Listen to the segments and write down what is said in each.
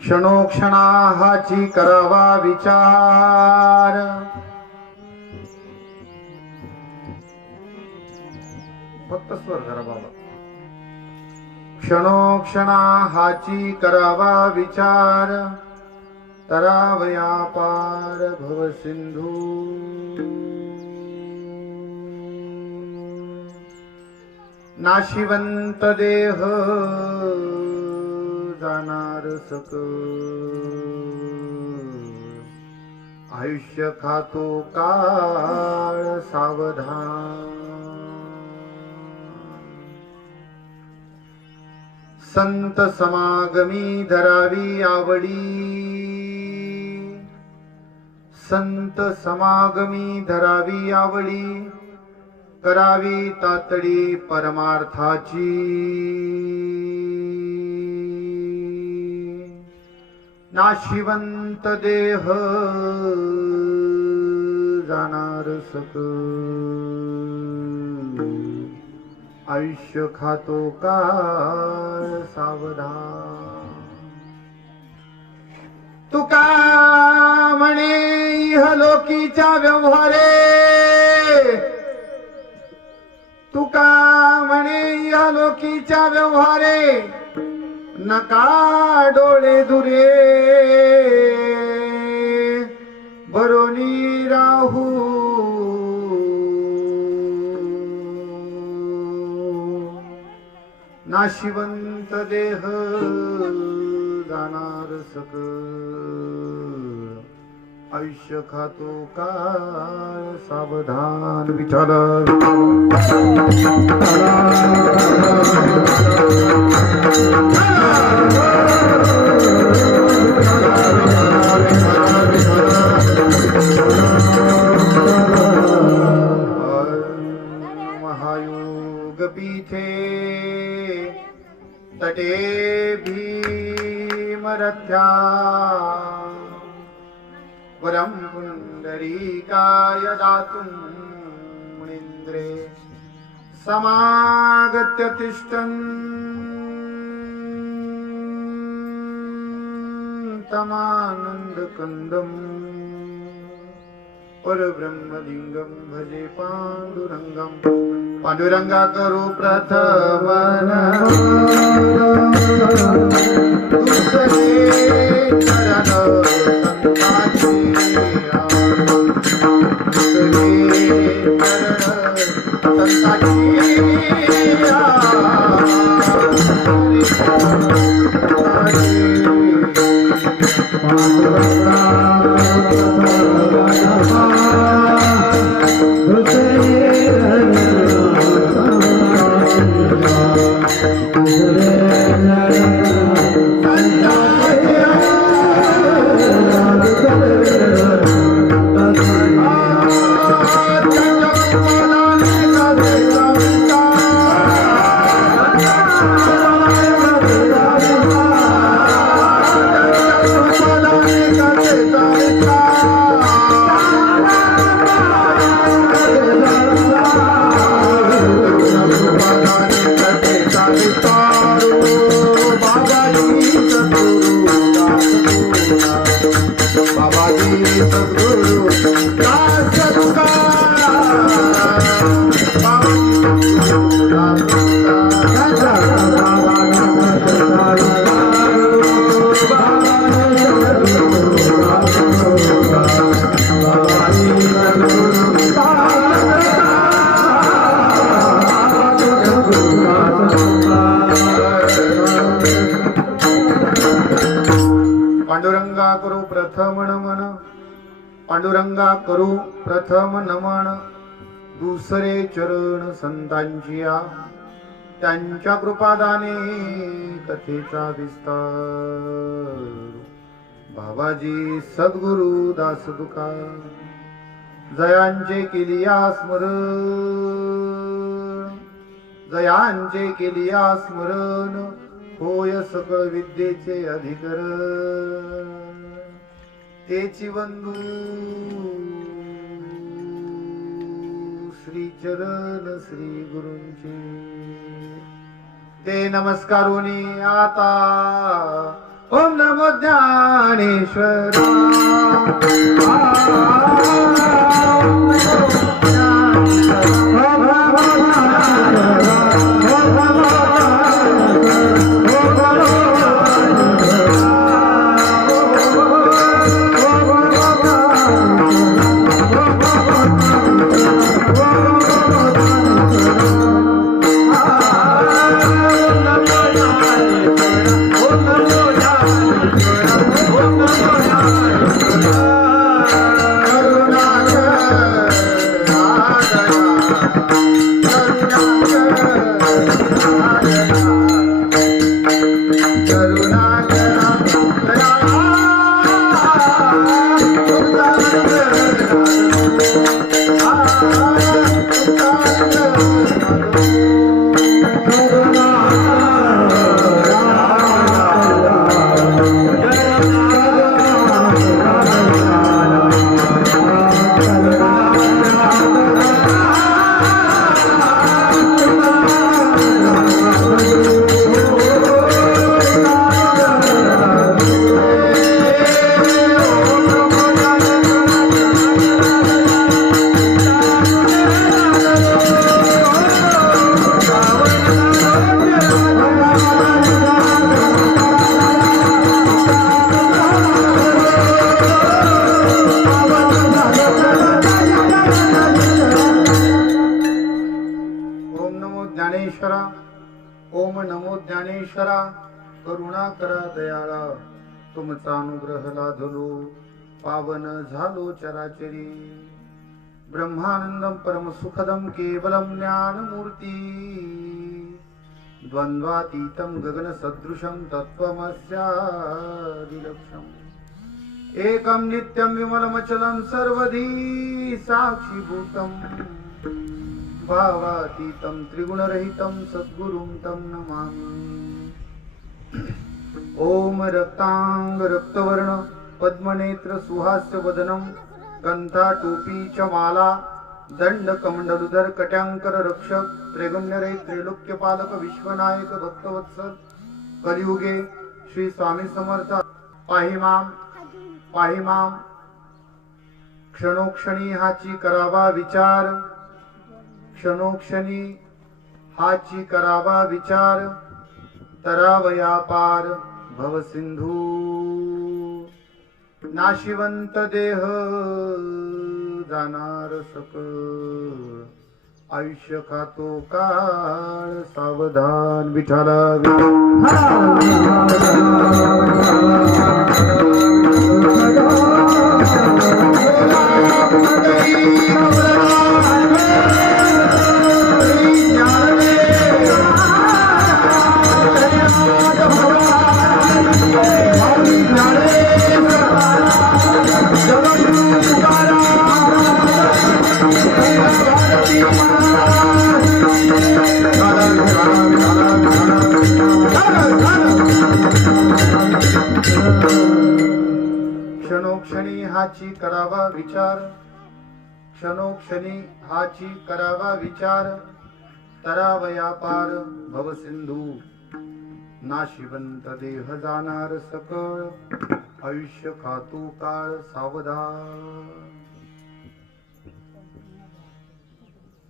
क्षणोक्षणाहाची करावा विचार, फक्त स्वर धरा बाबा. क्षणोक्षणाहाची करावा विचार, तरावया पार भव सिंधू. नाशिवंत देह जाणार सक, आयुष्य खातो काळ सावधान. संत समागमी धरावी आवडी, संत समागमी धरावी आवडी, करावी तातडी परमार्थाची. नाशिवंत देह जाणार सक, आयुष्य खातो काळ सावधान. तुका म्हणे इहलोकीच्या व्यवहारे, तुका म्हणे इहलोकीच्या व्यवहारे, नका डोळे दुरे भरोनी राहू. नाशिवंत देह जाणार सक, आयुष्य खातो काळ सावधान. विचार महायोग पीठे तटे भीमरथ्या, वरं पुंडरीकाय दातुं मुनीन्द्रे समागत्य तिष्ठन्. तमानन्दकन्दं परब्रह्मलिंगं भजे पांडुरंगं. पांडुरंगा करू प्रथम दुसरे चरण संतांचे, दुसरे चरण संतांचे. पांडुरंगा करू प्रथम नमन, पांडुरंगा करू प्रथम नमन. दुसरे चरण संतांचिया, त्यांच्या कृपादाने कथेचा विस्तार. बाबाजी सद्गुरु दास तुका, जयांचे केलिया स्मरण, जयांचे केलिया स्मरण. होय सकळ विद्येचे अधिकरण, तेची बंधू श्री चरण श्री गुरूंचे. ते नमस्कारोनी आता ओम नमो ज्ञानेश्वरा ओम नमो ज्ञानेश्वरा करुणा करा दयाळा तुमचा अनुग्रह लाधलो पावन झालो चराचरी ब्रह्मानंदम परम सुखदम केवलम ज्ञानमूर्ती द्वंद्वातीतं गगन सदृशं तत्त्वमस्यादिलक्ष्यम् एकं नित्यं विमलमचलं सर्वधी साक्षीभूतम् भावातीतं त्रिगुणरहितं सद्गुरुं तं नमामि। ओम रक्तांग रक्तवर्ण पद्मनेत्र सुहास्य वदनं कंठाटोपी च माला दंड कमंडलुधर कट्यांकर रक्षक त्रैगुण्यरे त्रैलोक्यपालक विश्वनायक भक्तवत्सल कलियुगे श्री स्वामी समर्थ पाही माम क्षणोक्षणी हाची करावा विचार क्षणोक्षणी हाची करावा विचार तरावया पार भव सिंधू नाशिवंत देह जाणार सकळ आयुष्य खातो काळ सावधान विठाला क्षणोक्षणी हाची करावा विचार क्षणोक्षणी हाची करावा विचार तरावया पार भव सिंधू नाशिवंत देह जाणार सकळ आयुष्य खातो काळ सावधान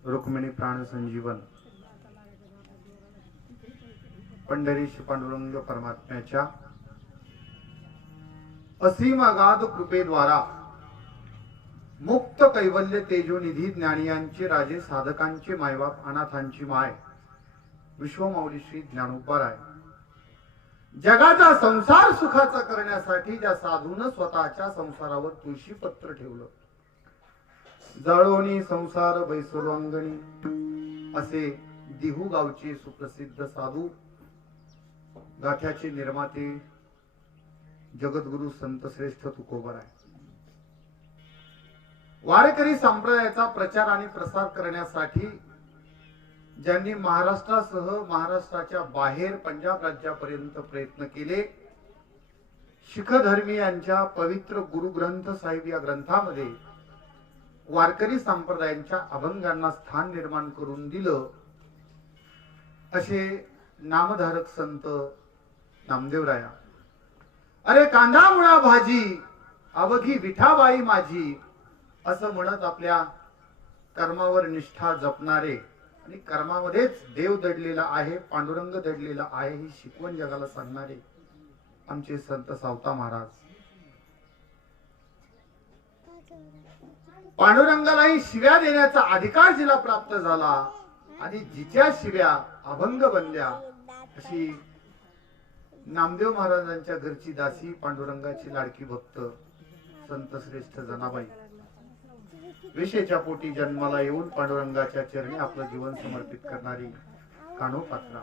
रुक्मिणी प्राण संजीवन पंढरीश पांडुरंग परमात्म्याच्या असीम अगाध कृपेद्वारा मुक्त कैवल्य तेजोनिधी ज्ञानियांचे राजे साधकांचे मायबाप अनाथांची माय विश्वमाऊली श्री ज्ञानोबाराय जगाचा संसार सुखाचा करण्यासाठी ज्या साधून स्वतःच्या संसारावर तुळशी पत्र ठेवलं जळोनी संसार बैसुरंगणी असे दिहू गावचे सुप्रसिद्ध साधू गाठ्याचे निर्माते जगद्गुरु संत श्रेष्ठ तुकोबाराय वारकरी संप्रदायाचा प्रचार आणि प्रसार करण्यासाठी ज्यांनी महाराष्ट्रासह महाराष्ट्राच्या बाहेर पंजाब राज्यापर्यंत प्रयत्न केले शीख धर्मीयांच्या पवित्र गुरुग्रंथ साहिब या ग्रंथामध्ये वारकरी संप्रदायांच्या अभंगांना स्थान निर्माण करून दिलं असे नामधारक संत नामदेवराया अरे कांदा मुळा भाजी अवघी विठाबाई माझी, असं म्हणत आपल्या कर्मावर निष्ठा जपणारे आणि कर्मामध्येच देव दडलेला आहे, पांडुरंग दडलेला आहे, ही शिकवण जगाला सांगणारे आमचे संत सावता महाराज. पांडुरंगालाही शिव्या देण्याचा अधिकार जिला प्राप्त झाला आणि जिच्या शिव्या अभंग बनल्या, अशी नामदेव महाराजांच्या घरची दासी, पांडुरंगाची लाडकी भक्त संत श्रेष्ठ जनाबाई, विषेच्या पोटी जन्माला येऊन पांडुरंगाच्या चरणी आपलं जीवन समर्पित करणारी कान्होपात्रा.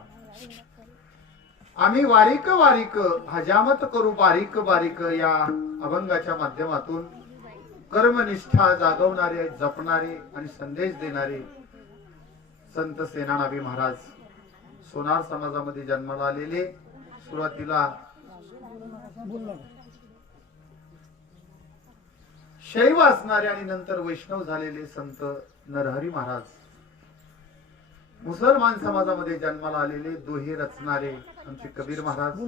आम्ही वारीक वारीक हजामत करू बारीक बारीक या अभंगाच्या माध्यमातून कर्मनिष्ठा जागवणारे, जपणारे आणि संदेश देणारे संत सेनानाभी महाराज सोनार समाजामध्ये जन्माला आलेले, सुरुवातीला शैव असणारे आणि नंतर वैष्णव झालेले संत नरहरी महाराज, मुसलमान समाजामध्ये जन्माला आलेले दोहे रचणारे आमचे कबीर महाराज,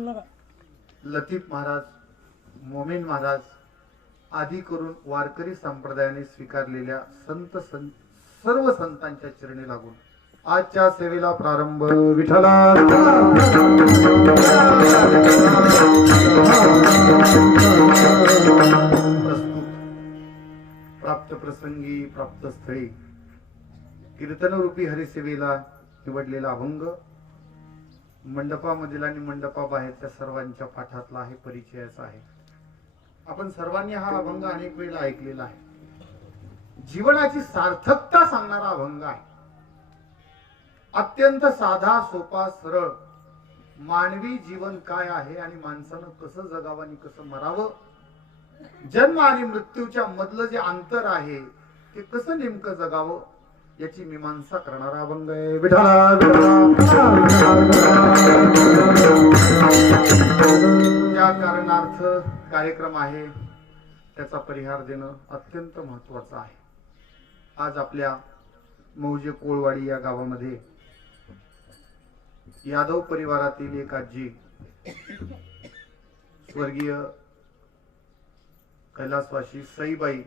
लतीफ महाराज, मोमीन महाराज आदी करून वारकरी संप्रदायाने स्वीकारलेल्या सर्व संतांच्या चरणी लागून आजच्या सेवेला प्रारंभ विठ्ठला. प्रस्तुत प्राप्त प्रसंगी प्राप्त स्थळी कीर्तनरूपी हरिसेवेला निवडलेला अभंग मंडपामधील आणि मंडपाबाहेरच्या सर्वांच्या पाठातला आहे, परिचयाचा आहे. आपण सर्वांनी हा अभंग अनेक वेळा ऐकलेला आहे. जीवनाची सार्थकता सांगणारा अभंग आहे. अत्यंत साधा, सोपा, सरळ मानवी जीवन काय आहे आणि माणसानं कसं जगावं आणि कसं मरावं, जन्म आणि मृत्यूच्या मधलं जे अंतर आहे ते कसं नेमकं जगावं याची मीमांसा करणारा अभंग आहे. विठ्ठला ज्या कारणार्थ कार्यक्रम आहे त्याचा परिहार देणं अत्यंत महत्वाचं आहे. आज आपल्या मौजे कोळवाडी या गावामध्ये यादव परिवारातील एक आजी, स्वर्गीय कैलासवासी सईबाई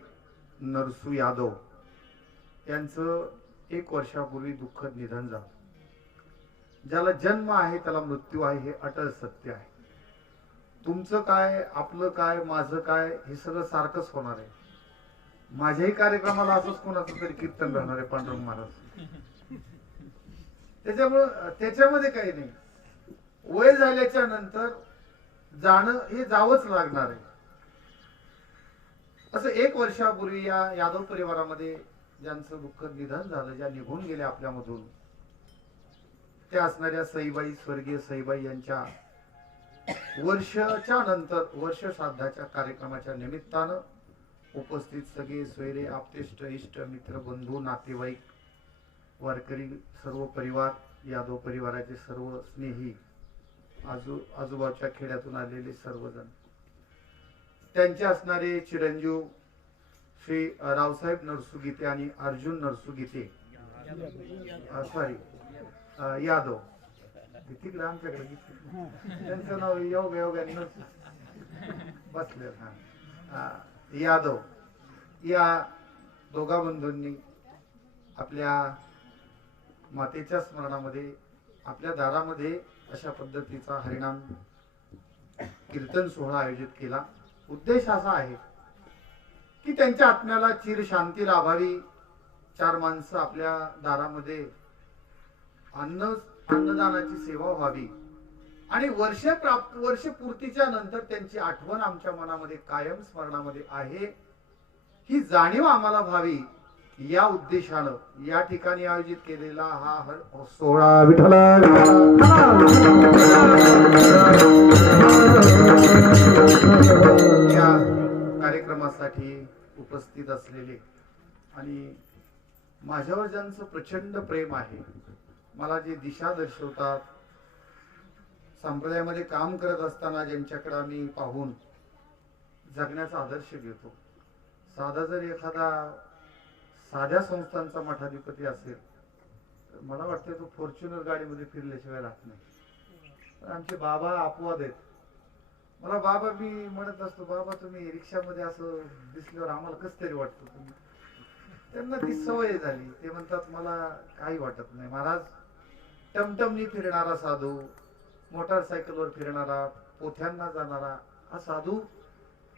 नरसू यादव यांचं 1 वर्षापूर्वी दुःखद निधन झालं. ज्याला जन्म आहे त्याला मृत्यू आहे, हे अटळ सत्य आहे. तुमचं काय, आपलं काय, माझं काय, हे सगळं सारखंच होणार आहे. माझ्याही कार्यक्रमाला असंच कोणाचं तरी कीर्तन राहणार आहे पांडुरंग महाराज. त्याच्यामध्ये काही नाही. वय झाल्याच्या नंतर जाणं हे जावंच लागणार आहे. असं 1 वर्षापूर्वी या यादव परिवारामध्ये ज्यांचं दुःखद निधन झालं, ज्या निघून गेल्या आपल्यामधून, त्या असणाऱ्या सईबाई, स्वर्गीय सईबाई यांच्या वर्षाच्या नंतर वर्ष श्राद्धाच्या कार्यक्रमाच्या निमित्तानं उपस्थित सगळे सोयरे, आप्तेष्ट, इष्ट, मित्र, बंधू, नातेवाईक, वारकरी, सर्व परिवार, यादव परिवाराचे सर्व स्नेही, आजूबाजूच्या खेड्यातून आलेले सर्वजण, त्यांचे असणारे चिरंजीव श्री रावसाहेब नरसुगीते आणि अर्जुन नरसुगीते, सॉरी यादव, तिकडे आमच्याकडे त्यांचं नाव योगायोगाने बसले, यादव, या दोघा बंधूंनी आपल्या मातेच्या स्मरणामध्ये आपल्या दारामध्ये अशा पद्धतीचा हरिनाम कीर्तन सोहळा आयोजित केला. उद्देश असा आहे की त्यांच्या आत्म्याला चिर शांती लाभावी, 4 माणसं आपल्या दारामध्ये अन्नदानाची सेवा व्हावी आणि वर्ष पूर्तीच्या नंतर त्यांची आठवण आमच्या मनामध्ये कायम स्मरणामध्ये आहे, ही जाणीव आम्हाला व्हावी, या उद्देशानं या ठिकाणी आयोजित केलेला हा सोहळा. विठ्ठला या कार्यक्रमासाठी उपस्थित असलेले आणि माझ्यावर ज्यांचं प्रचंड प्रेम आहे, मला जे दिशा दर्शवतात, संप्रदायामध्ये काम करत असताना ज्यांच्याकडे आम्ही पाहून जगण्याचा आदर्श घेतो. साधा जर एखादा साध्या संस्थांचा मठाधिपती असेल तर मला वाटतं तो फॉर्च्युनर गाडीमध्ये फिरल्याशिवाय राहत नाही. आमचे बाबा अपवाद आहेत. मला बाबा, मी म्हणत असतो, बाबा तुम्ही रिक्षामध्ये असं दिसल्यावर आम्हाला कसं तरी वाटतं. तुम्ही त्यांना ती सवय झाली. ते म्हणतात मला काही वाटत नाही. महाराज, टमटमनी फिरणारा साधू, मोटारसायकलवर फिरणारा, पोथ्यांना जाणारा हा साधू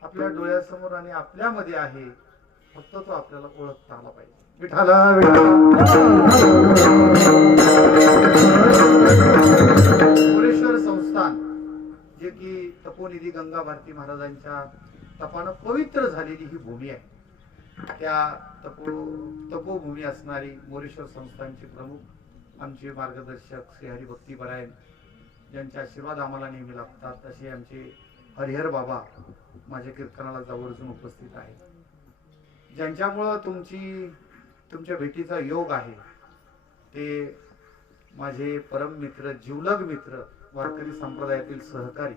आपल्या डोळ्यासमोर आणि आपल्यामध्ये आहे. फक्त तो आपल्याला ओळखता आला पाहिजे. विठाला पुरेश्वर संस्थान, जे की तपोनिधी गंगा भारती महाराजांच्या तपानं पवित्र झालेली ही भूमी आहे. त्या तपोभूमी असणारी मोरेश्वर संस्थानचे प्रमुख आमचे मार्गदर्शक श्री हरिभक्ती परायण, ज्यांचे आशीर्वाद आम्हाला नेहमी लाभतात, असे आमचे हरिहर बाबा माझ्या कीर्तनाला जवळजून उपस्थित आहेत. ज्यांच्यामुळं तुमच्या भेटीचा योग आहे ते माझे परम मित्र, जिवलग मित्र, वारकरी संप्रदायातील सहकारी.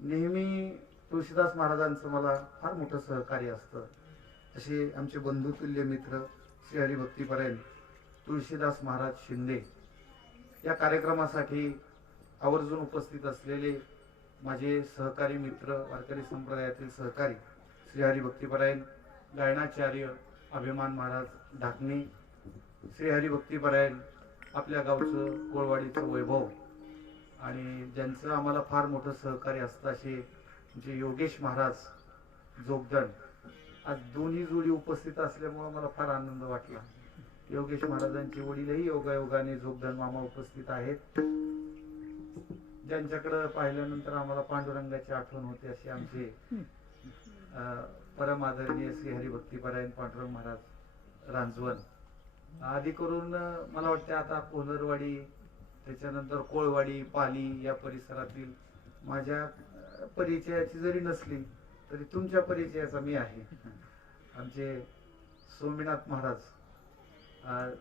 नेहमी तुळशीदास महाराजांचं मला फार मोठं सहकार्य असतं. असे आमचे बंधुतुल्य मित्र श्री हरिभक्ती परायण तुळशीदास महाराज शिंदे, या कार्यक्रमासाठी आवर्जून उपस्थित असलेले माझे सहकारी मित्र, वारकरी संप्रदायातील सहकारी श्री हरिभक्ती परायण गायनाचार्य अभिमान महाराज ढाकणे, श्री हरिभक्ती परायण आपल्या गावचं कोळवाडीचं वैभव, आणि ज्यांचं आम्हाला फार मोठं सहकार्य असतं असे जे योगेश महाराज जोगदण. आज दोन्ही जोडी उपस्थित असल्यामुळे मला फार आनंद वाटला. योगेश महाराजांचे वडीलही योगायोगाने जोगदण मामा उपस्थित आहेत, ज्यांच्याकडे पाहिल्यानंतर आम्हाला पांडुरंगाची आठवण होते. असे आमचे परम आदरणीय श्री हरिभक्ती परायण पांडुरंग महाराज रांजवन. आधी करून मला वाटते आता कोलरवाडी, त्याच्यानंतर कोळवाडी, पाली या परिसरातील माझ्या परिचयाची जरी नसली तरी तुमच्या परिचयाचा मी आहे. आमचे सोमीनाथ महाराज,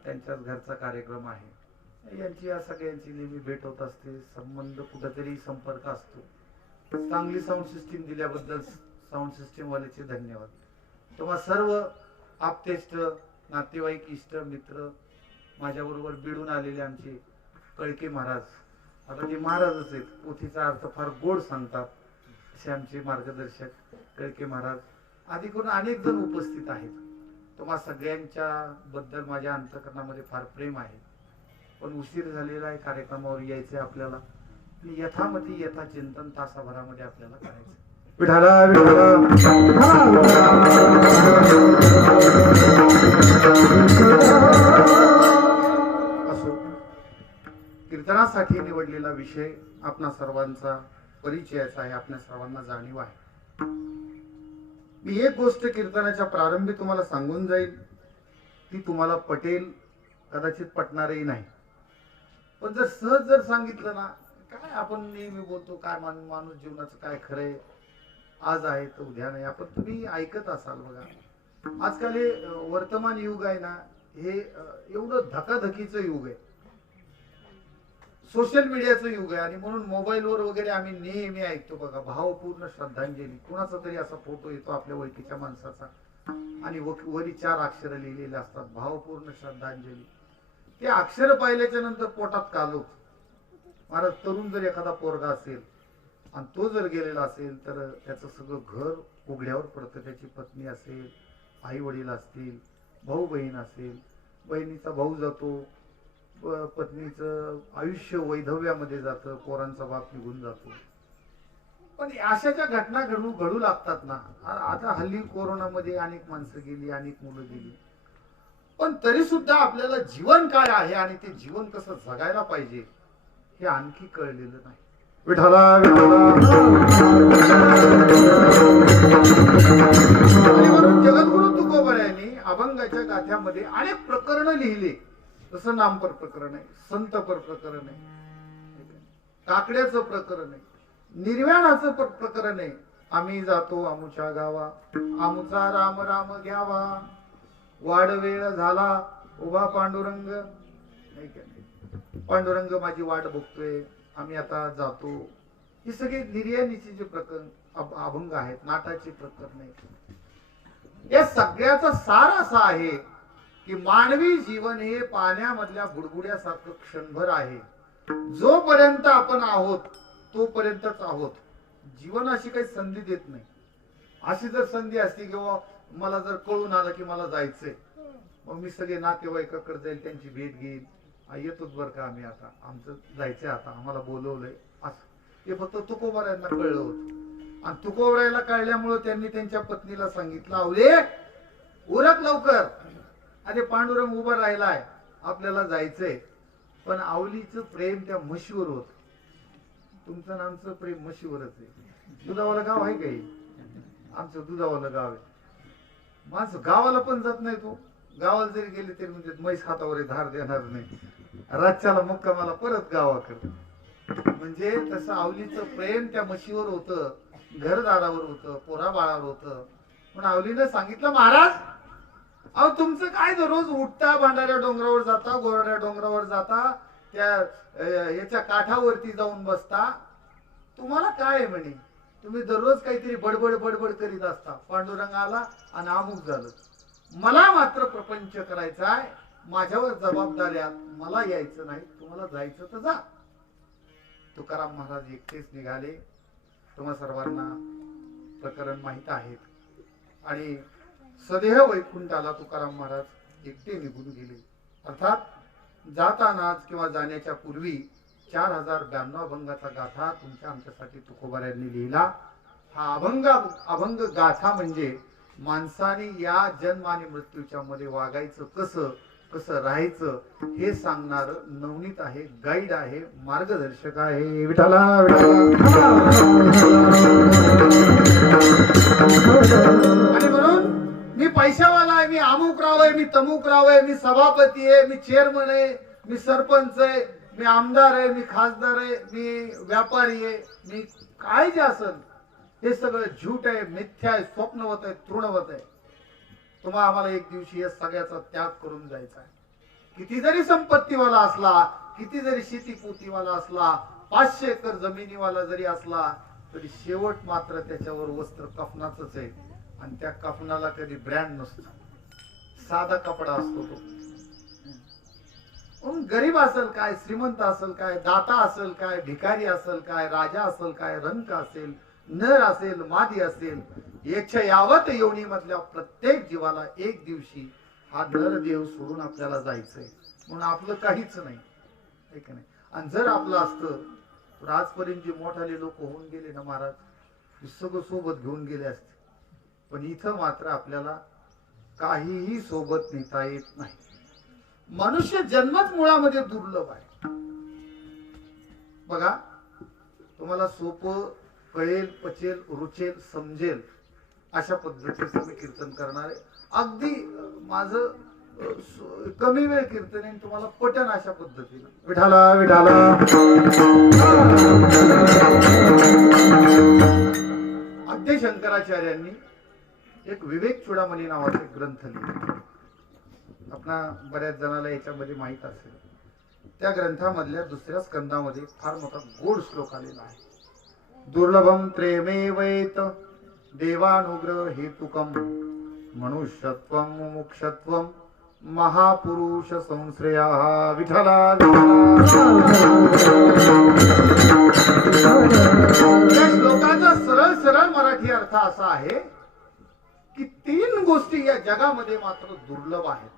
त्यांच्याच घरचा कार्यक्रम आहे. यांची या सगळ्यांची नेहमी भेट होत असते, संबंध कुठेतरी संपर्क असतो. चांगली साऊंड सिस्टीम दिल्याबद्दल साऊंड सिस्टीम वाल्याचे धन्यवाद. तुम्हा सर्व आप्तेष्ट, नातेवाईक, इष्ट मित्र, माझ्याबरोबर बिडून आलेले आमचे कळके महाराज, आता ते महाराजच आहेत, पोथीचा अर्थ फार गोड सांगतात, असे आमचे मार्गदर्शक कळके महाराज, आदी करून अनेक जण उपस्थित आहेत. तुम्हा सगळ्यांच्या बद्दल माझ्या अंतःकरणामध्ये फार प्रेम आहे. पण उशीर झालेला आहे, कार्यक्रमावर यायचे आपल्याला. यथामती यथा चिंतन तासाभरामध्ये आपल्याला करायचं. विठाला असो, कीर्तनासाठी निवडलेला विषय आपणा सर्वांचा परिचयाचा आहे, आपल्या सर्वांना जाणीव आहे. मी एक गोष्ट कीर्तनाच्या प्रारंभी तुम्हाला सांगून जाईल, ती तुम्हाला पटेल, कदाचित पटणारही नाही. पण जर सहज जर सांगितलं ना, काय आपण नेहमी बोलतो, काय माणूस जीवनाचं काय खरंय, आज आहे तर उद्या नाही. आपण तुम्ही ऐकत असाल बघा, आजकाल हे वर्तमान युग आहे ना, हे एवढं धकाधकीचं युग आहे, सोशल मीडियाचं युग आहे. आणि म्हणून मोबाईलवर वगैरे आम्ही नेहमी ऐकतो बघा, भावपूर्ण श्रद्धांजली, कुणाचा तरी असा फोटो येतो आपल्या ओळखीच्या माणसाचा, आणि वरी 4 अक्षर लिहिलेले असतात, भावपूर्ण श्रद्धांजली. ते अक्षर पाहिल्याच्या नंतर पोटात कालो. महाराज, तरुण जर एखादा पोरगा असेल आणि तो जर गेलेला असेल तर त्याचं सगळं घर उघड्यावर पडतं. त्याची पत्नी असेल, आई वडील असतील, भाऊ बहीण असेल, बहिणीचा भाऊ जातो, पत्नीचं आयुष्य वैधव्यामध्ये जातं, पोरांचा बाप निघून जातो. पण अशा ज्या घटना घडू लागतात ना, आता हल्ली कोरोनामध्ये अनेक माणसं गेली, अनेक मुलं गेली, पण तरी सुद्धा आपल्याला जीवन काय आहे आणि ते जीवन कसं जगायला पाहिजे हे आणखी कळलेलं नाही. विठाला जगद्गुरु तुकोबरायांनी अभंगाच्या गाथ्यामध्ये अनेक प्रकरण लिहिले. जसं नामपर प्रकरण आहे, संतपर प्रकरण आहे, काकड्याचं प्रकरण आहे, निर्व्याणाचं प्रकरण आहे. आम्ही जातो आमुच्या गावा, आमुचा राम राम घ्यावा, वाड वेळ झाला उभा पांडुरंग, नाही का, पांडुरंग माझी वाट बघतोय, आम्ही आता जातो. ही सगळी निर्याणीची जे प्रकरण अभंग आहेत, नाटाची प्रकरण आहेत. या सगळ्याचा सार असा आहे की मानवी जीवन हे पाण्यामधल्या बुडबुड्यासारखं क्षणभर आहे. जोपर्यंत आपण आहोत तोपर्यंतच आहोत, जीवन अशी काही संधी देत नाही. अशी जर संधी असती किंवा मला जर कळून आलं की मला जायचंय, मग मी सगळे नातेवाईकाकडे जाईल, त्यांची भेट घेईल, येतोच बरं का आम्ही, आता आमचं जायचंय, आता आम्हाला बोलवलंय असं. हे फक्त तुकोबारायांना कळलं होतं. आणि तुकोबारायला कळल्यामुळे त्यांनी त्यांच्या पत्नीला सांगितलं, आवले उरक लवकर, अरे पांडुरंग उभा राहिलाय, आपल्याला जायचंय. पण आवलीचं प्रेम त्या म्हशीवर होत. तुमचं आणि आमचं प्रेम म्हशीवरच आहे. दुधावाला गाव आहे काही, आमचं दुधावाला गाव आहे. माणसं गावाला पण जात नाही. तो गावाला जरी गेले तरी म्हणजे म्हैस हातावर धार देणार नाही, रातच्याला मुक्कामाला परत गावाकडे. म्हणजे तसं आवलीचं प्रेम त्या म्हशीवर होतं, घरदारावर होतं, पोरा बाळावर होतं. पण आवलीनं सांगितलं, महाराज अहो तुमचं काय दररोज उठता, भांडाऱ्या डोंगरावर जाता, गोराड्या डोंगरावर जाता, त्या याच्या काठावरती जाऊन बसता, तुम्हाला काय आहे म्हणे, तुम्ही दररोज काहीतरी बडबड बडबड करीत असता. पांडुरंग आला आणि अमुक झालं. मला मात्र प्रपंच करायचा आहे, माझ्यावर जबाबदाऱ्या, मला यायचं नाही, तुम्हाला जायचं तर जा. तुकाराम महाराज एकटेच निघाले. तुम्हा सर्वांना प्रकरण माहित आहेत. आणि सदेह वैकुंठाला तुकाराम महाराज एकटे निघून गेले. अर्थात जातानाच किंवा जाण्याच्या पूर्वी 4092 अभंगाचा गाथा तुमच्या आमच्यासाठी तुकोबाऱ्यांनी लिहिला. हा अभंग गाथा म्हणजे माणसाने या जन्म आणि मृत्यूच्या मध्ये वागायचं कसं, कसं राहायचं हे सांगणार नवनीत आहे, गाईड आहे, मार्गदर्शक आहे. विठाला आणि म्हणून मी पैशावाला आहे, मी अमुक राव आहे, मी तमुक राव आहे, मी सभापती आहे, मी चेअरमन आहे, मी सरपंच आहे, मी आमदार आहे, मी खासदार आहे, मी व्यापारी आहे, मी काय जे असेल हे सगळं झूट आहे, मिथ्या आहे, स्वप्नवत आहे, तृणवत आहे. तुम्हाला आम्हाला एक दिवशी या सगळ्याचा त्याग करून जायचा आहे. किती जरी संपत्तीवाला असला, किती जरी शेतीपोतीवाला असला, 500 एकर जमिनीवाला जरी असला, तरी शेवट मात्र त्याच्यावर वस्त्र कफनाच आहे. आणि त्या कफनाला कधी ब्रँड नसतो, साधा कपडा असतो तो. गरीब असेल काय, श्रीमंत असेल काय, दाता असेल काय, भिकारी असेल काय, राजा असेल काय, रंक असेल, नर असेल, मादी असेल, यावत योनी मधल्या प्रत्येक जीवाला एक दिवशी हा नर देव सोडून आपल्याला जायचंय. म्हणून आपलं काहीच नाही, नाही. आणि जर आपलं असतं तर आजपर्यंत जे मोठाले लोक होऊन गेले ना महाराज, ते सगळं सोबत घेऊन गेले असते. पण इथं मात्र आपल्याला काहीही सोबत नेता येत नाही. मनुष्य जन्मच मुळामध्ये दुर्लभ आहे. बघा, तुम्हाला सोपं कळेल, पचेल, रुचेल, समजेल अशा पद्धतीचं मी कीर्तन करणार आहे. अगदी माझं कमी वेळ कीर्तन आहे, तुम्हाला पटन अशा पद्धतीनं. विठाला विठाला. आद्य शंकराचार्यांनी एक विवेक चूडामणी नावाचा ग्रंथ लिहिला. आपणा बऱ्याच जणाला याच्यामध्ये माहित असेल. त्या ग्रंथामधल्या 2ऱ्या स्कंदामध्ये फार मोठा गोड श्लोक आलेला आहे. दुर्लभम त्रेमेवैत देवानुग्रह हेतुकम मनुष्यत्वम मुमुक्षत्वम महापुरुष संश्रया. विठला या श्लोकाचा सरळ सरळ मराठी अर्थ असा आहे की 3 गोष्टी या जगामध्ये मात्र दुर्लभ आहेत.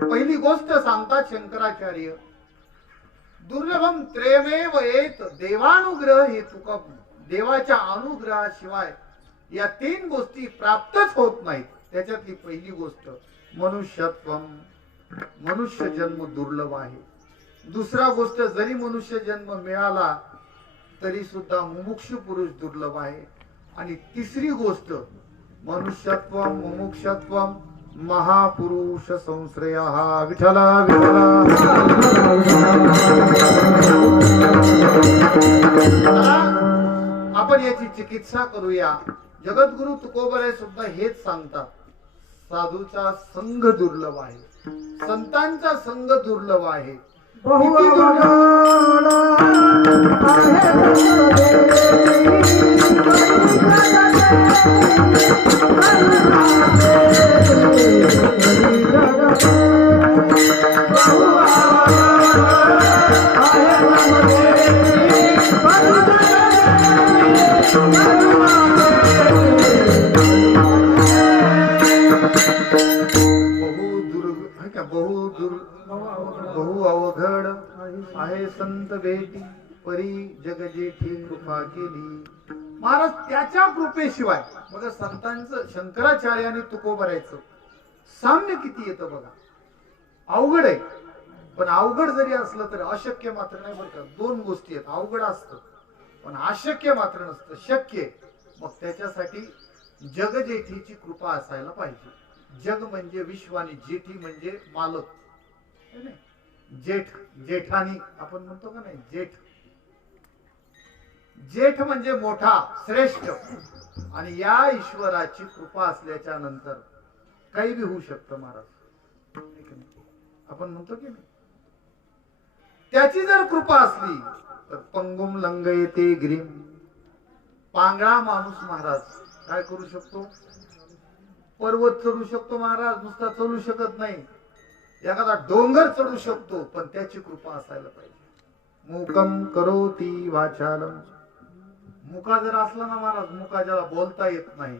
पहिली गोष्ट सांगतात शंकराचार्य, दुर्लभम त्रेमेव येत देवानुग्रह हेतुकम. देवाच्या अनुग्रहाशिवाय या 3 गोष्टी प्राप्तच होत नाहीत. त्याच्यातली पहिली गोष्ट मनुष्यत्वम, मनुष्य जन्म दुर्लभ आहे. दुसरा गोष्ट, जरी मनुष्य जन्म मिळाला तरी सुद्धा मुमुक्षु पुरुष दुर्लभ आहे. आणि तिसरी गोष्ट मनुष्यत्वम मुमुक्षत्वम महापुरुष संश्रया. विठला विठला. आपण याची चिकित्सा करूया. जगद्गुरु तुकोबराय सुद्धा हेच सांगतात, साधूचा संघ दुर्लभ आहे, संतांचा संघ दुर्लभ आहे. किती दुर्लभ आहे संत भेटी परी जग जेठी कृपा केली. महाराज त्याच्या कृपेशिवाय बघा संतांचं शंकराचार्याने तुकोबरायचं साम्य किती येतं बघा. अवघड आहे पण अवघड जरी असलं तरी अशक्य मात्र नाही बरं का. दोन गोष्टी आहेत, अवघड असतं पण अशक्य मात्र नसतं, शक्य. मग त्याच्यासाठी जगजेठीची कृपा असायला पाहिजे. जग म्हणजे विश्व आणि जेठी म्हणजे मालक. जेठ जेठानी आपण म्हणतो का नाही, जेठ जेठ म्हणजे मोठा श्रेष्ठ. आणि या ईश्वराची कृपा असल्याच्या नंतर काही बी होऊ शकतं महाराज. आपण म्हणतो की नाही, त्याची जर कृपा असली तर पंगुम लंगयते गिरीम. पांगळा माणूस महाराज काय करू शकतो, पर्वत चढू शकतो महाराज, नुसता चढू शकत नाही. एखादा डोंगर चढू शकतो पण त्याची कृपा असायला पाहिजे. मुकम करोती वाचालम. मुका जर असला ना महाराज, मुका ज्याला बोलता येत नाही,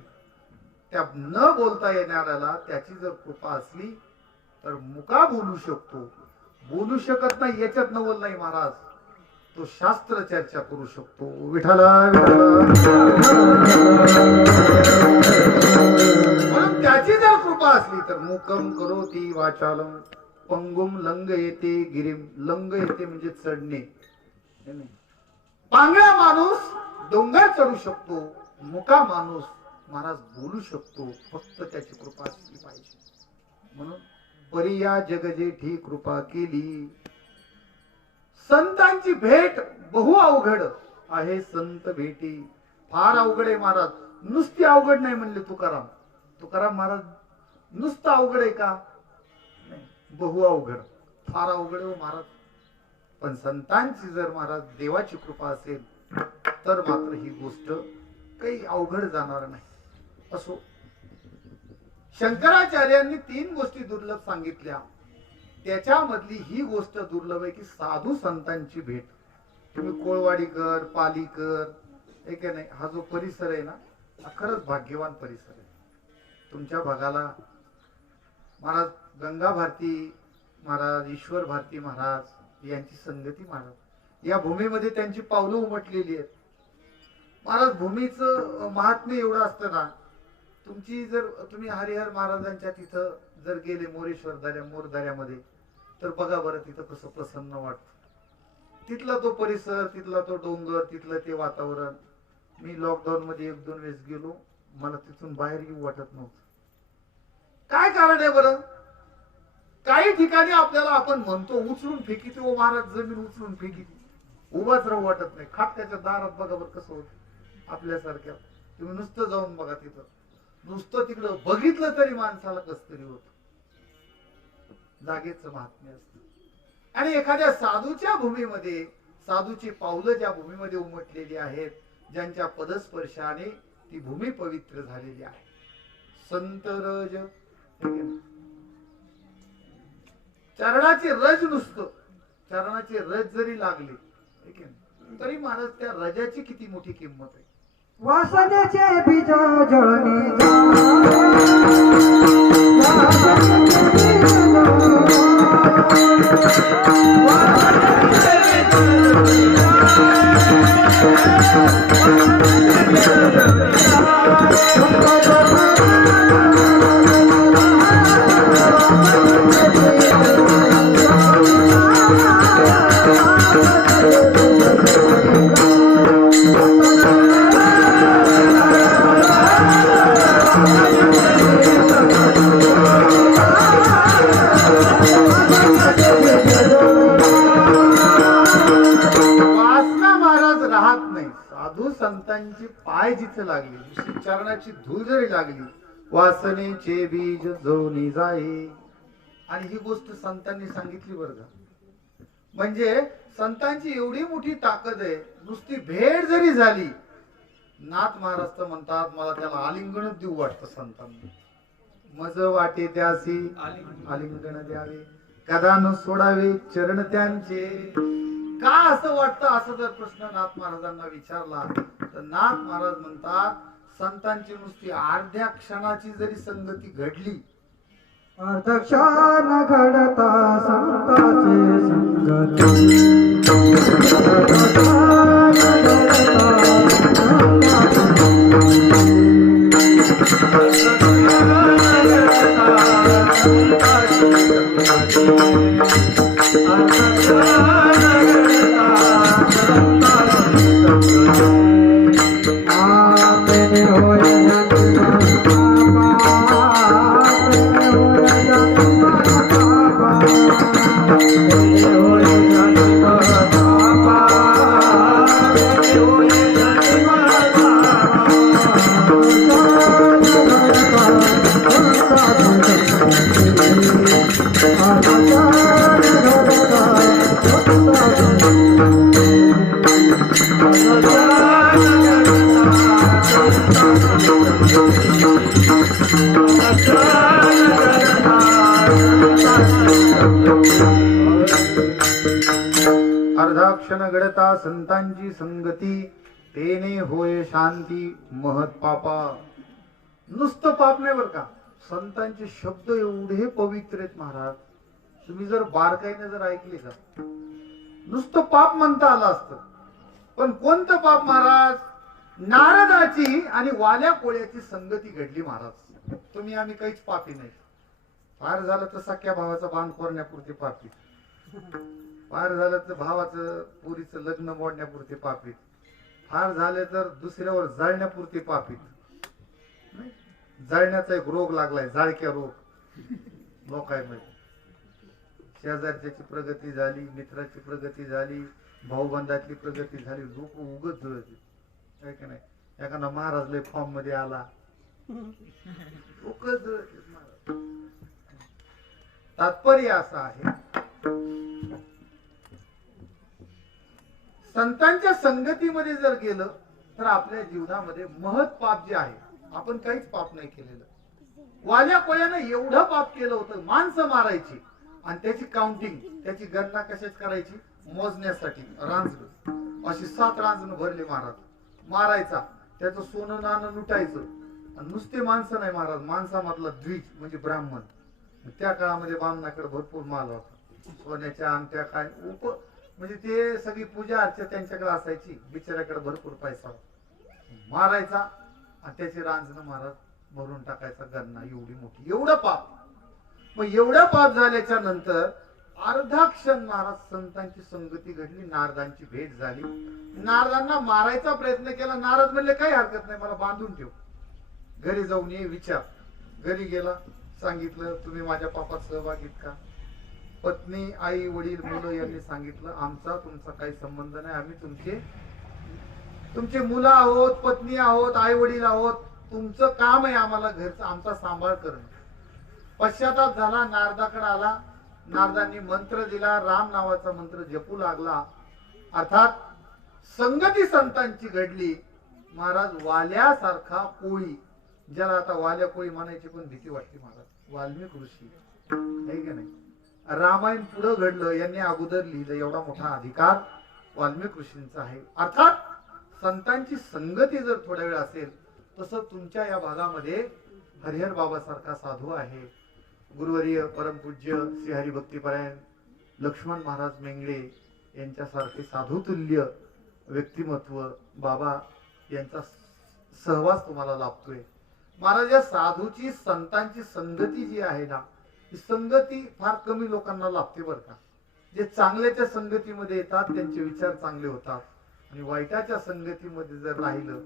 त्या न बोलता येणाऱ्याला त्याची जर कृपा असली तर मुका बोलू शकतो. बोलू शकत नाही याच्यात नवल नाही महाराज, तो शास्त्र चर्चा करू शकतो. विठ्ठला म्हणून त्याची जर कृपा असली तर मुकम करोती वाचालम. पंगुम लंग येते गिरीम. लंग येते म्हणजे चढणे. पांगळा माणूस डोंगर चढू शकतो, मुका माणूस महाराज बोलू शकतो, फक्त त्याची कृपा असली पाहिजे. म्हणून परिया जगजेठी कृपा केली. संतांची भेट बहु अवघड आहे संत भेटी. फार अवघड आहे महाराज, नुसती अवघड नाही म्हणले तुकाराम. तुकाराम महाराज नुसतं अवघड आहे का, नाही, बहु अवघड, फार अवघड हो महाराज. पण संतांची जर महाराज देवाची कृपा असेल तर मात्र ही गोष्ट काही अवघड जाणार नाही. असो, शंकराचार्यांनी 3 गोष्टी दुर्लभ सांगितल्या, त्याच्यामधली ही गोष्ट दुर्लभ आहे की साधू संतांची भेट. तुम्ही कोळवाडीकर, पालीकर, एक नाही, हा जो परिसर आहे ना, हा खरंच भाग्यवान परिसर आहे. तुमच्या भागाला महाराज गंगा भारती महाराज, ईश्वर भारती महाराज यांची संगती महाराज, या भूमीमध्ये त्यांची पावलं उमटलेली आहेत महाराज. भूमीचं महात्म्य एवढं असतं ना, तुमची जर तुम्ही हरिहर महाराजांच्या तिथं जर गेले मोरेश्वर दर्या मोरदऱ्यामध्ये तर बघा बरं तिथं कसं प्रसन्न वाटतं. तिथला तो परिसर, तिथला तो डोंगर, तिथलं ते वातावरण. मी लॉकडाऊन मध्ये 1-2 वेळेस गेलो, मला तिथून बाहेर येऊ वाटत नव्हतं. काय कारण आहे बरं? काही ठिकाणी आपल्याला आपण म्हणतो उचलून फेकीते, ओ महाराज जमीन उचलून फेकीते, उभाच राहू वाटत नाही. खात्याच्या दारात बघा बरं कसं होतं आपल्यासारख्या. तुम्ही नुसतं जाऊन बघा, तिथं नुसतं तिकडं बघितलं तरी माणसाला कस तरी होत. जागेचं महात्म्य असतं. आणि एखाद्या साधूच्या भूमीमध्ये, साधूची पावलं ज्या भूमीमध्ये उमटलेली आहेत, ज्यांच्या पदस्पर्शाने ती भूमी पवित्र झालेली आहे. संत रज, चरणाची रज, नुसतं चरणाची रज जरी लागली तरी महाराज त्या रजाची किती मोठी किंमत आहे. वासनेचे बीज जळणी संतांची पाय जिथे लागली, चरणाची धूळ जरी लागली, वासनेचे बीज जळून जाई. आणि ही गोष्ट संतांनी सांगितली बरं का. म्हणजे संतांची एवढी मोठी ताकद आहे, नुसती भेट जरी झाली, नाथ महाराज तर म्हणतात मला त्याला आलिंगणच देऊ वाटतं संतांना. मज वाटे त्यासी आलिंगण द्यावे, कदा न सोडावे चरण त्यांचे. का असं वाटतं, असं जर प्रश्न नाथ महाराजांना विचारला तर नाथ महाराज म्हणतात संतांची नुसती अर्ध्या क्षणाची जरी संगती घडली अर्धक्षण घडता संताचे संगती अर्धक्षण आपने होय अर्धाक्षण घडता संतांची संगती तेने होय शांती महत पापा. नुसतं पाप नाही बर का, संतांचे शब्द एवढे पवित्र आहेत महाराज. तुम्ही जर बारकाईने जर ऐकले का, नुसतं पाप म्हणता आलं असतं, पण कोणतं पाप महाराज? नारदाची आणि वाल्या कोळ्याची संगती घडली महाराज. तुम्ही आम्ही काहीच पापी नाही. फार झालं तर सख्या भावाचा बाण कोरण्यापुरते पापी, फार झालं तर भावाचं पुरीचं लग्न मोडण्यापुरते पापीत, फार झाले तर दुसऱ्यावर जाळण्यापुरते पापीत. जाळण्याचा एक रोग लागलाय, जाळक्या रोग लोकांमध्ये. शेजारच्याची प्रगती झाली, मित्राची प्रगती झाली, भाऊबंधातली प्रगती झाली, लोक उगत जुळत काय की नाही. एखादा महाराज लय फॉर्म मध्ये आला, लोक जुळत. तात्पर्य असं आहे, संतांच्या संगतीमध्ये जर गेलं तर आपल्या जीवनामध्ये महत् पाप जे आहे, आपण काहीच पाप नाही केलेलं. वाल्या कोळ्यानं एवढं पाप केलं होतं, माणसं मारायची आणि त्याची काउंटिंग, त्याची गणना कशाच करायची? मोजण्यासाठी. रांजण अशी 7 रांजण भरली महाराज, मारायचा, त्याचं सोनं नाणं लुटायचं. आणि नुसते माणसं नाही महाराज, माणसामधला द्विज म्हणजे ब्राह्मण. त्या काळामध्ये ब्राह्मणाकडे भरपूर माल होता, सोन्याच्या अंगठ्या काय म्हणजे ते सगळी पूजा अर्चा त्यांच्याकडे असायची. बिचाऱ्याकडे भरपूर पैसा होता, मारायचा आणि त्याचे रांजण महाराज भरून टाकायचा. गणना एवढी मोठी, एवढं पाप. मग एवढं पाप झाल्याच्या नंतर अर्धाक्षण महाराज संतांची संगती घडली, नारदांची भेट झाली. नारदांना मारायचा प्रयत्न केला. नारद म्हणले काही हरकत नाही, मला बांधून ठेव, घरी जाऊन ये विचार. घरी गेला, सांगितलं तुम्ही माझ्या पापात सहभागीत का? पत्नी, आई, वडील, मुलं यांनी सांगितलं आमचा तुमचा काही संबंध नाही, आम्ही तुमचे मुलं आहोत, पत्नी आहोत, आई वडील आहोत, तुमचं काम आहे आम्हाला घरचा आमचा सांभाळ करणं. पश्चाताप झाला, नारदाकडे आला. नारदांनी मंत्र दिला, राम नावाचा मंत्र जपू लागला. अर्थात संगती संतांची घडली. महाराज वाल्यासारखा कोळी, ज्याला आता वाल्या कोळी म्हणायची पण भीती वाटते महाराज, वाल्मिक ऋषी आहे की नाही. रामायण पुढे घडलं, यांनी अगोदर लिहिलं, एवढा मोठा अधिकार वाल्मिक ऋषींचा आहे. अर्थात संतांची संगती जर थोड्या वेळ असेल, तसं तुमच्या या भागामध्ये हरिहर बाबा सारखा साधू आहे, गुरुवर्य परमपूज्य श्री हरिभक्तीपरायण लक्ष्मण महाराज मेंगळे यांच्यासारखे साधुतुल्य व्यक्तिमत्व, बाबा यांचा सहवास तुम्हाला लाभतोय महाराज. या साधूची संतांची संगती जी आहे ना, ही संगती फार कमी लोकांना लाभते बरं का. जे चांगल्याच्या संगतीमध्ये येतात त्यांचे विचार चांगले होतात, आणि वाईटाच्या संगतीमध्ये जर राहिलं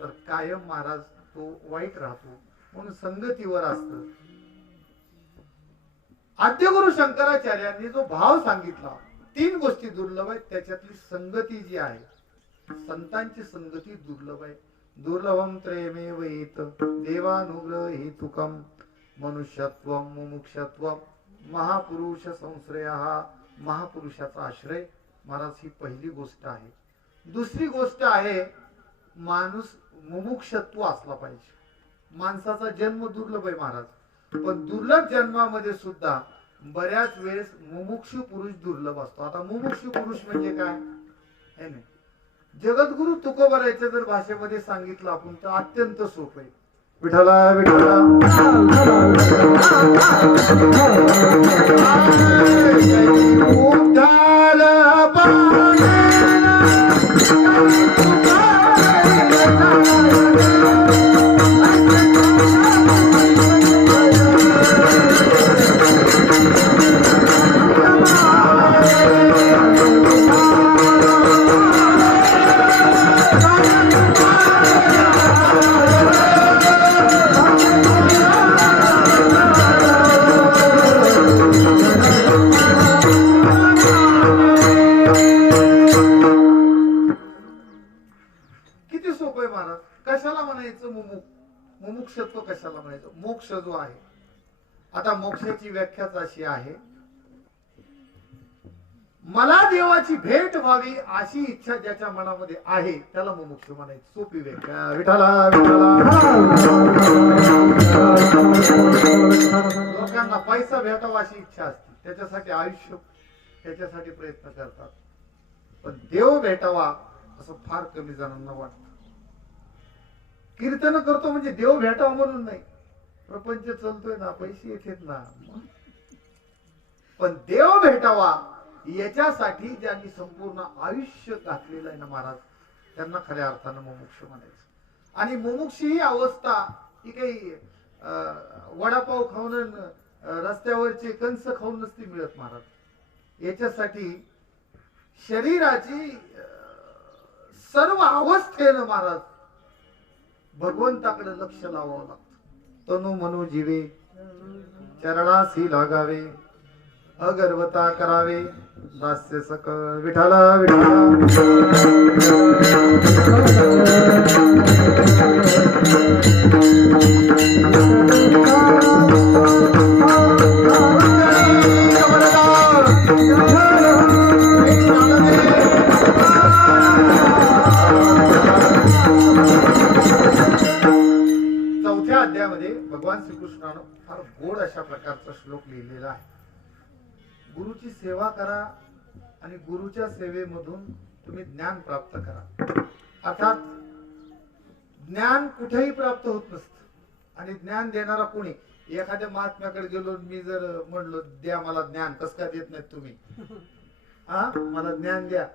तर कायम महाराज तो वाईट राहतो. म्हणून संगतीवर असतं. आद्यगुरु शंकराचार्यांनी जो भाव सांगितला, 3 गोष्टी दुर्लभ आहेत, त्याच्यातली संगती जी आहे, संतांची संगती दुर्लभ आहे. दुर्लभम त्रयमेव येत देवानुग्रह हेतुकम मनुष्यत्वम मुमुक्षत्वम महापुरुष संश्रय. हा महापुरुषाचा आश्रय महाराज, ही पहिली गोष्ट आहे. दुसरी गोष्ट आहे, माणूस मुमुक्षत्व असला पाहिजे. माणसाचा जन्म दुर्लभ आहे महाराज, पण दुर्लभ जन्मामध्ये सुद्धा बऱ्याच वेळेस मुमुक्षु पुरुष दुर्लभ असतो. आता मुमुक्षु पुरुष म्हणजे काय है नाही. जगद्गुरु तुकोबरायच्या जर भाषेमध्ये सांगितलं आपण तर अत्यंत सोपं आहे. विठला विठला उद्धार किती सोपं आहे महाराज. कशाला म्हणायचं मुमुक्षत्व कशाला म्हणायचं. मोक्ष जो आहे, आता मोक्षाची व्याख्याच अशी आहे, मला देवाची भेट व्हावी अशी इच्छा ज्याच्या मनामध्ये आहे त्याला मुमुक्ष म्हणायचं. सोपी व्याख्या. विठला लोकांना पैसा भेटावा अशी इच्छा असते, त्याच्यासाठी आयुष्य त्याच्यासाठी प्रयत्न करतात, पण देव भेटावा असं फार कमी जणांना वाटतं. कीर्तन करतो म्हणजे देव भेटावा म्हणून नाही, प्रपंच चालतोय ना, पैसे येतात ना, पण देव भेटावा याच्यासाठी ज्यांनी संपूर्ण आयुष्य घातलेलं आहे ना महाराज, त्यांना खऱ्या अर्थानं मुमुक्ष म्हणायचं. आणि मुमुक्ष ही अवस्था ही काही वडापाव खाऊन रस्त्यावरचे कंस खाऊन नसती मिळत महाराज. याच्यासाठी शरीराची सर्व अवस्थेनं महाराज भगवंताकडे लक्ष लावावं लागतं. तनु मनो जीवे चरणासी लागावे, अगर्वता करावे, दास्य सकळ. विठला चौथ्या अध्यायामध्ये भगवान श्रीकृष्णानं फार गोड अशा प्रकारचा श्लोक लिहिलेला आहे. गुरुची सेवा करा आणि गुरुच्या सेवेमधून तुम्ही ज्ञान प्राप्त करा. अर्थात ज्ञान कुठेही प्राप्त होत नसतं, आणि ज्ञान देणारा कोणी. एखाद्या महात्म्याकडे गेलो, मी जर म्हणलो द्या मला ज्ञान, कस काय देत नाहीत तुम्ही, हा मला ज्ञान द्या,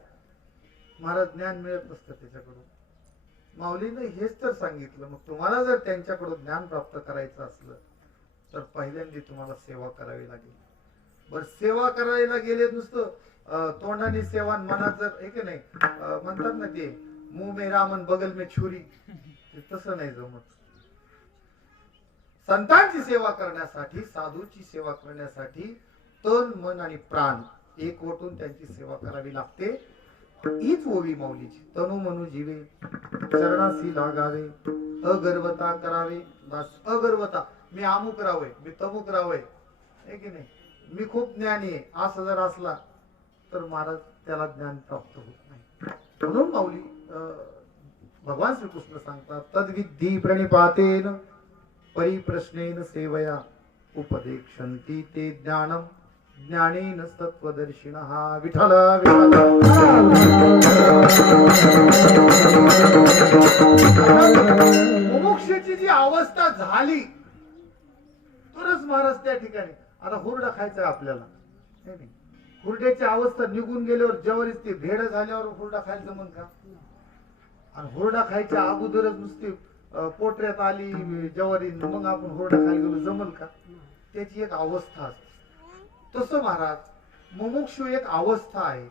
मला ज्ञान मिळत नसतं त्याच्याकडून. माऊलीने हेच तर सांगितलं, मग तुम्हाला जर त्यांच्याकडून ज्ञान प्राप्त करायचं असलं तर पहिल्यांदा तुम्हाला सेवा करावी लागेल. बर, सेवा करायला गेले नुसतं तोंडाने सेवा, मनात जर एक नाही म्हणतात ना ते मुंह में रामन बगल में छुरी, तसं नाही जमत. संतांची सेवा करण्यासाठी, साधूची सेवा करण्यासाठी तन मन आणि प्राण एक वटून त्यांची सेवा करावी लागते. हीच ओवी माऊलीची. तनु मनु जीवे चरणासी लागावे, अगर्वता करावे. अगर्वता, मी अमुक रावय, मी तमुक रावय, आहे की नाही, मी खूप ज्ञानी आहे, असं जर असला तर महाराज त्याला ज्ञान प्राप्त होत नाही. म्हणून माऊली भगवान श्रीकृष्ण सांगतात, तद्विद्धी प्रणिपातेन परिप्रश्नेन सेवया उपदेक्षन्ति ते ज्ञानम ज्ञानेन तत्वदर्शिनः. विठला विठला. मुमुक्षाची जी अवस्था झाली तरच महाराज त्या ठिकाणी. आता हुरडा खायचा आपल्याला, नाही, हुरड्याची अवस्था निघून गेल्यावर ज्यावेळेस ती भेड झाल्यावर हुरडा खायला जमन का? आणि हुरडा खायच्या अगोदरच नुसती पोटऱ्यात आली ज्वारी, मग आपण हुरडा खायला गेलो, जमल का? त्याची एक अवस्था असते. तसं महाराज मुमुक्षु एक अवस्था आहे,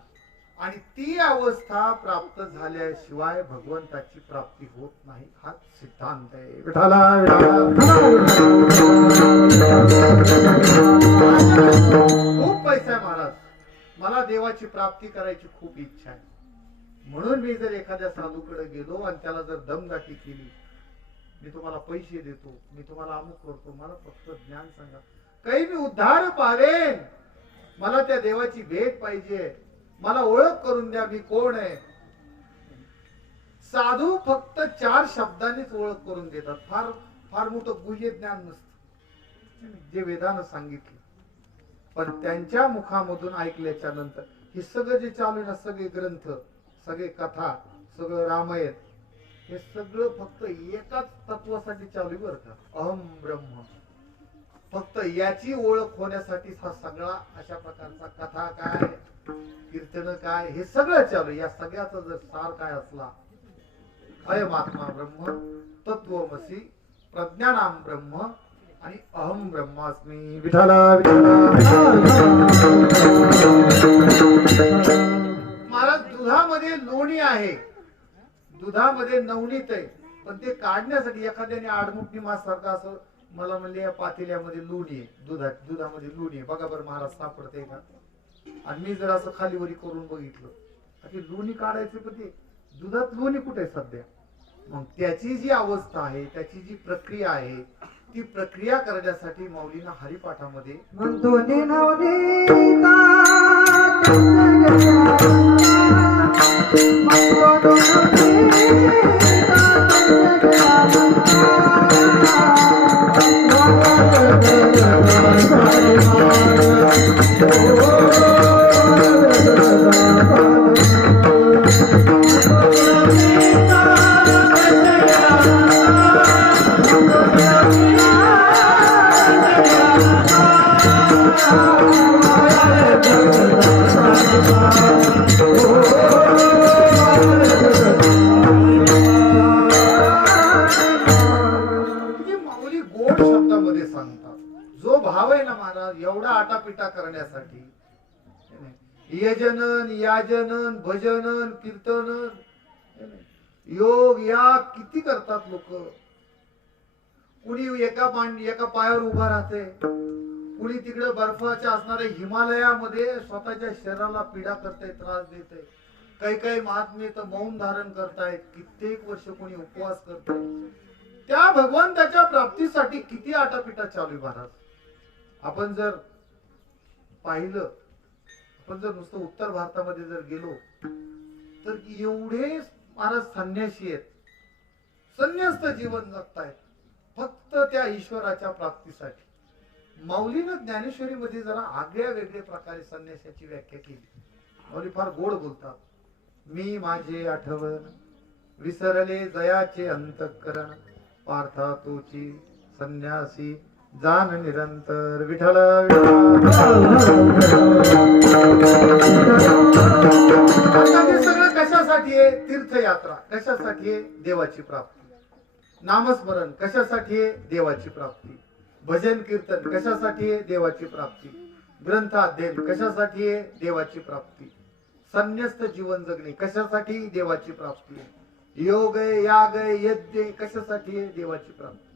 आणि ती अवस्था प्राप्त झाल्याशिवाय भगवंताची प्राप्ती होत नाही, हा सिद्धांत आहे. विठला खूप पैसा आहे महाराज, मला देवाची प्राप्ती करायची खूप इच्छा आहे, म्हणून मी जर एखाद्या साधूकडे गेलो आणि त्याला जर दमदाटी केली, मी तुम्हाला पैसे देतो, मी तुम्हाला अमुक करतो, मला फक्त ज्ञान सांगा, काही मी उद्धार पावेन, मला त्या देवाची भेट पाहिजे, मला ओळख करून द्या, मी कोण आहे. साधू फक्त 4 शब्दांनीच ओळख करून देतात, फार फार मोठं गुह्य ज्ञान नसतं जे वेदानं सांगितलं. पण त्यांच्या मुखामधून ऐकल्याच्या नंतर हे सगळं जे चालू आहे ना, सगळे ग्रंथ, सगळे कथा, सगळं रामायण, हे सगळं फक्त एकाच तत्वासाठी चालू आहे बरं का, अहम ब्रह्म. फक्त याची ओळख होण्यासाठी हा सगळा अशा प्रकारचा कथा काय, कीर्तन काय, हे सगळं चालू आहे. या सगळ्याचा जर सार काय असला, अयमात्मा ब्रह्म, तत्वमसी, प्रज्ञानाम ब्रह्म आणि अहम ब्रह्मास्मी. विठाला महाराज, दुधामध्ये लोणी आहे, दुधामध्ये नवनीत आहे, पण ते काढण्यासाठी एखाद्याने आडमुठी मास सारखं असं मला म्हणले या पातेल्यामध्ये लोणी आहे, दुधामध्ये लोणी आहे. बघा बरं महाराज, सापडते का? आणि मी जर असं खालीवरी करून बघितलं की लोणी काढायचं, पण ते दुधात लोणी कुठे आहे सध्या? मग त्याची जी अवस्था आहे, त्याची जी प्रक्रिया आहे, ती प्रक्रिया करण्यासाठी माऊलींना हरिपाठामध्ये म्हणतो नवनीता एवढा आटापिटा करण्यासाठी यजनन, याजनन, भजनन, कीर्तनन, योग या किती करतात लोक. कुणी एका पायावर उभा राहते, कुणी तिकडे बर्फाच्या असणाऱ्या हिमालयामध्ये स्वतःच्या शरीराला पीडा करते, त्रास देते. काही महात्मे तर मौन धारण करतायत, कित्येक वर्ष कोणी उपवास करतायत. त्या भगवंताच्या प्राप्तीसाठी किती आटापिटा चालू महाराज. आपण जर पाहिलं, आपण जर नुसतं उत्तर भारतामध्ये जर गेलो तर एवढे महाराज संन्यासी आहेत, संन्यस्त जीवन जगतायत फक्त त्या ईश्वराच्या प्राप्तीसाठी. माऊलीनं ज्ञानेश्वरीमध्ये जरा आगळ्या वेगळ्या प्रकारे संन्यासाची व्याख्या केली. माऊली फार गोड बोलतात. मी माझे आठवण विसरले जयाचे अंतःकरण, पार्था तोची संन्यासी जान निरंतर. विठ्ठल सगळं कशासाठी आहे? तीर्थयात्रा कशासाठी आहे? देवाची प्राप्ती. नामस्मरण कशासाठी आहे? देवाची प्राप्ती. भजन कीर्तन कशासाठी आहे? देवाची प्राप्ती. ग्रंथ अध्ययन कशासाठी आहे? देवाची प्राप्ती. संन्यस्त जीवन जगणे कशासाठी? देवाची प्राप्ती. योग याग यज्ञ कशासाठी आहे? देवाची प्राप्ती.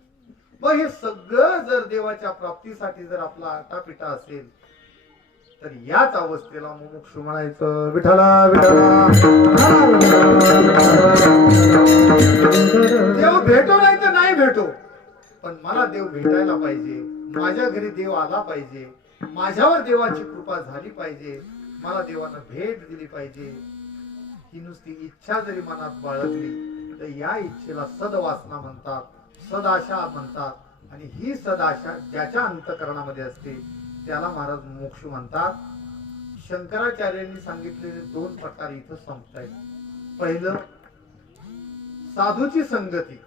मग हे सगळं जर देवाच्या प्राप्तीसाठी जर आपला आटापिटा असेल तर याच अवस्थेला मुमुक्षु म्हणायचं. विठ्ठला विठ्ठला. देव भेटो नाही तर नाही भेटो, पण मला देव भेटायला पाहिजे, माझ्या घरी देव आला पाहिजे, माझ्यावर देवाची कृपा झाली पाहिजे, मला देवानं भेट दिली पाहिजे. ही नुसती इच्छा जरी मनात बाळगली तर या इच्छेला सदवासना म्हणतात, सदाशा म्हणतात. आणि ही सदाशा ज्याच्या अंतःकरणामध्ये असते त्याला महाराज मोक्ष म्हणतात. शंकराचार्यांनी सांगितलेले दोन प्रकार इथं संपतायत. पहिलं साधूची संगती,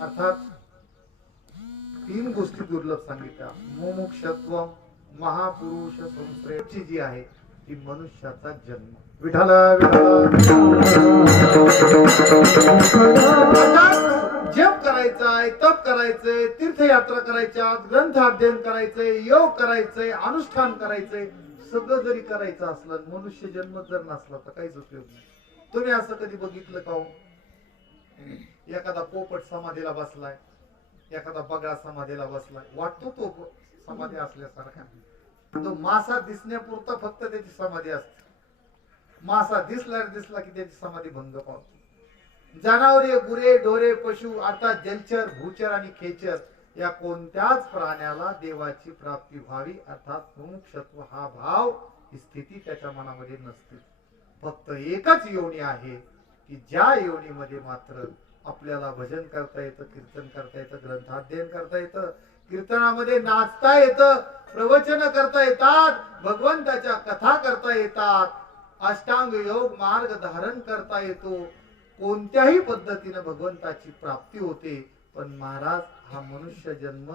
अर्थात तीन गोष्टी दुर्लभ सांगितल्या. मुमुक्षत्व, महापुरुष संश्रयची जी आहे ती मनुष्याचा जन्म. विठाला जप करायचाय, तप करायचंय, तीर्थयात्रा करायच्या, ग्रंथ अध्ययन करायचंय, योग करायचंय, अनुष्ठान करायचंय, सगळं जरी करायचं असलं, मनुष्य जन्म जर नसला तर काहीच उपयोग नाही. तुम्ही असं कधी बघितलं का? एखादा पोपट समाधीला बसलाय, एखादा बगळा समाधीला बसलाय, वाटतो तो समाधी असल्यासारखा. तो मासा दिसण्यापुरता फक्त त्याची समाधी असते. मासा दिसला की त्याची समाधी भंग पावते. जनावरे, गुरे, ढोरे, पशु अर्थात जलचर, भूचर आणि खेचर या कोणत्याच प्राण्याला देवाची प्राप्ती व्हावी अर्थात मुमुक्षत्व हा भाव, ही स्थिती त्याच्या मनामध्ये नसते. फक्त एकच योनी आहे की ज्या योनीमध्ये मात्र आपल्याला भजन करता येतं, कीर्तन करता येतं, ग्रंथाध्ययन करता येतं, कीर्तनामध्ये नाचता येतं, प्रवचन करता येतात, भगवंताच्या कथा करता येतात, अष्टांग योग मार्ग धारण करता येतो. कोणत्याही पद्धतीने भगवंताची प्राप्ती होते. पण महाराज हा मनुष्य जन्म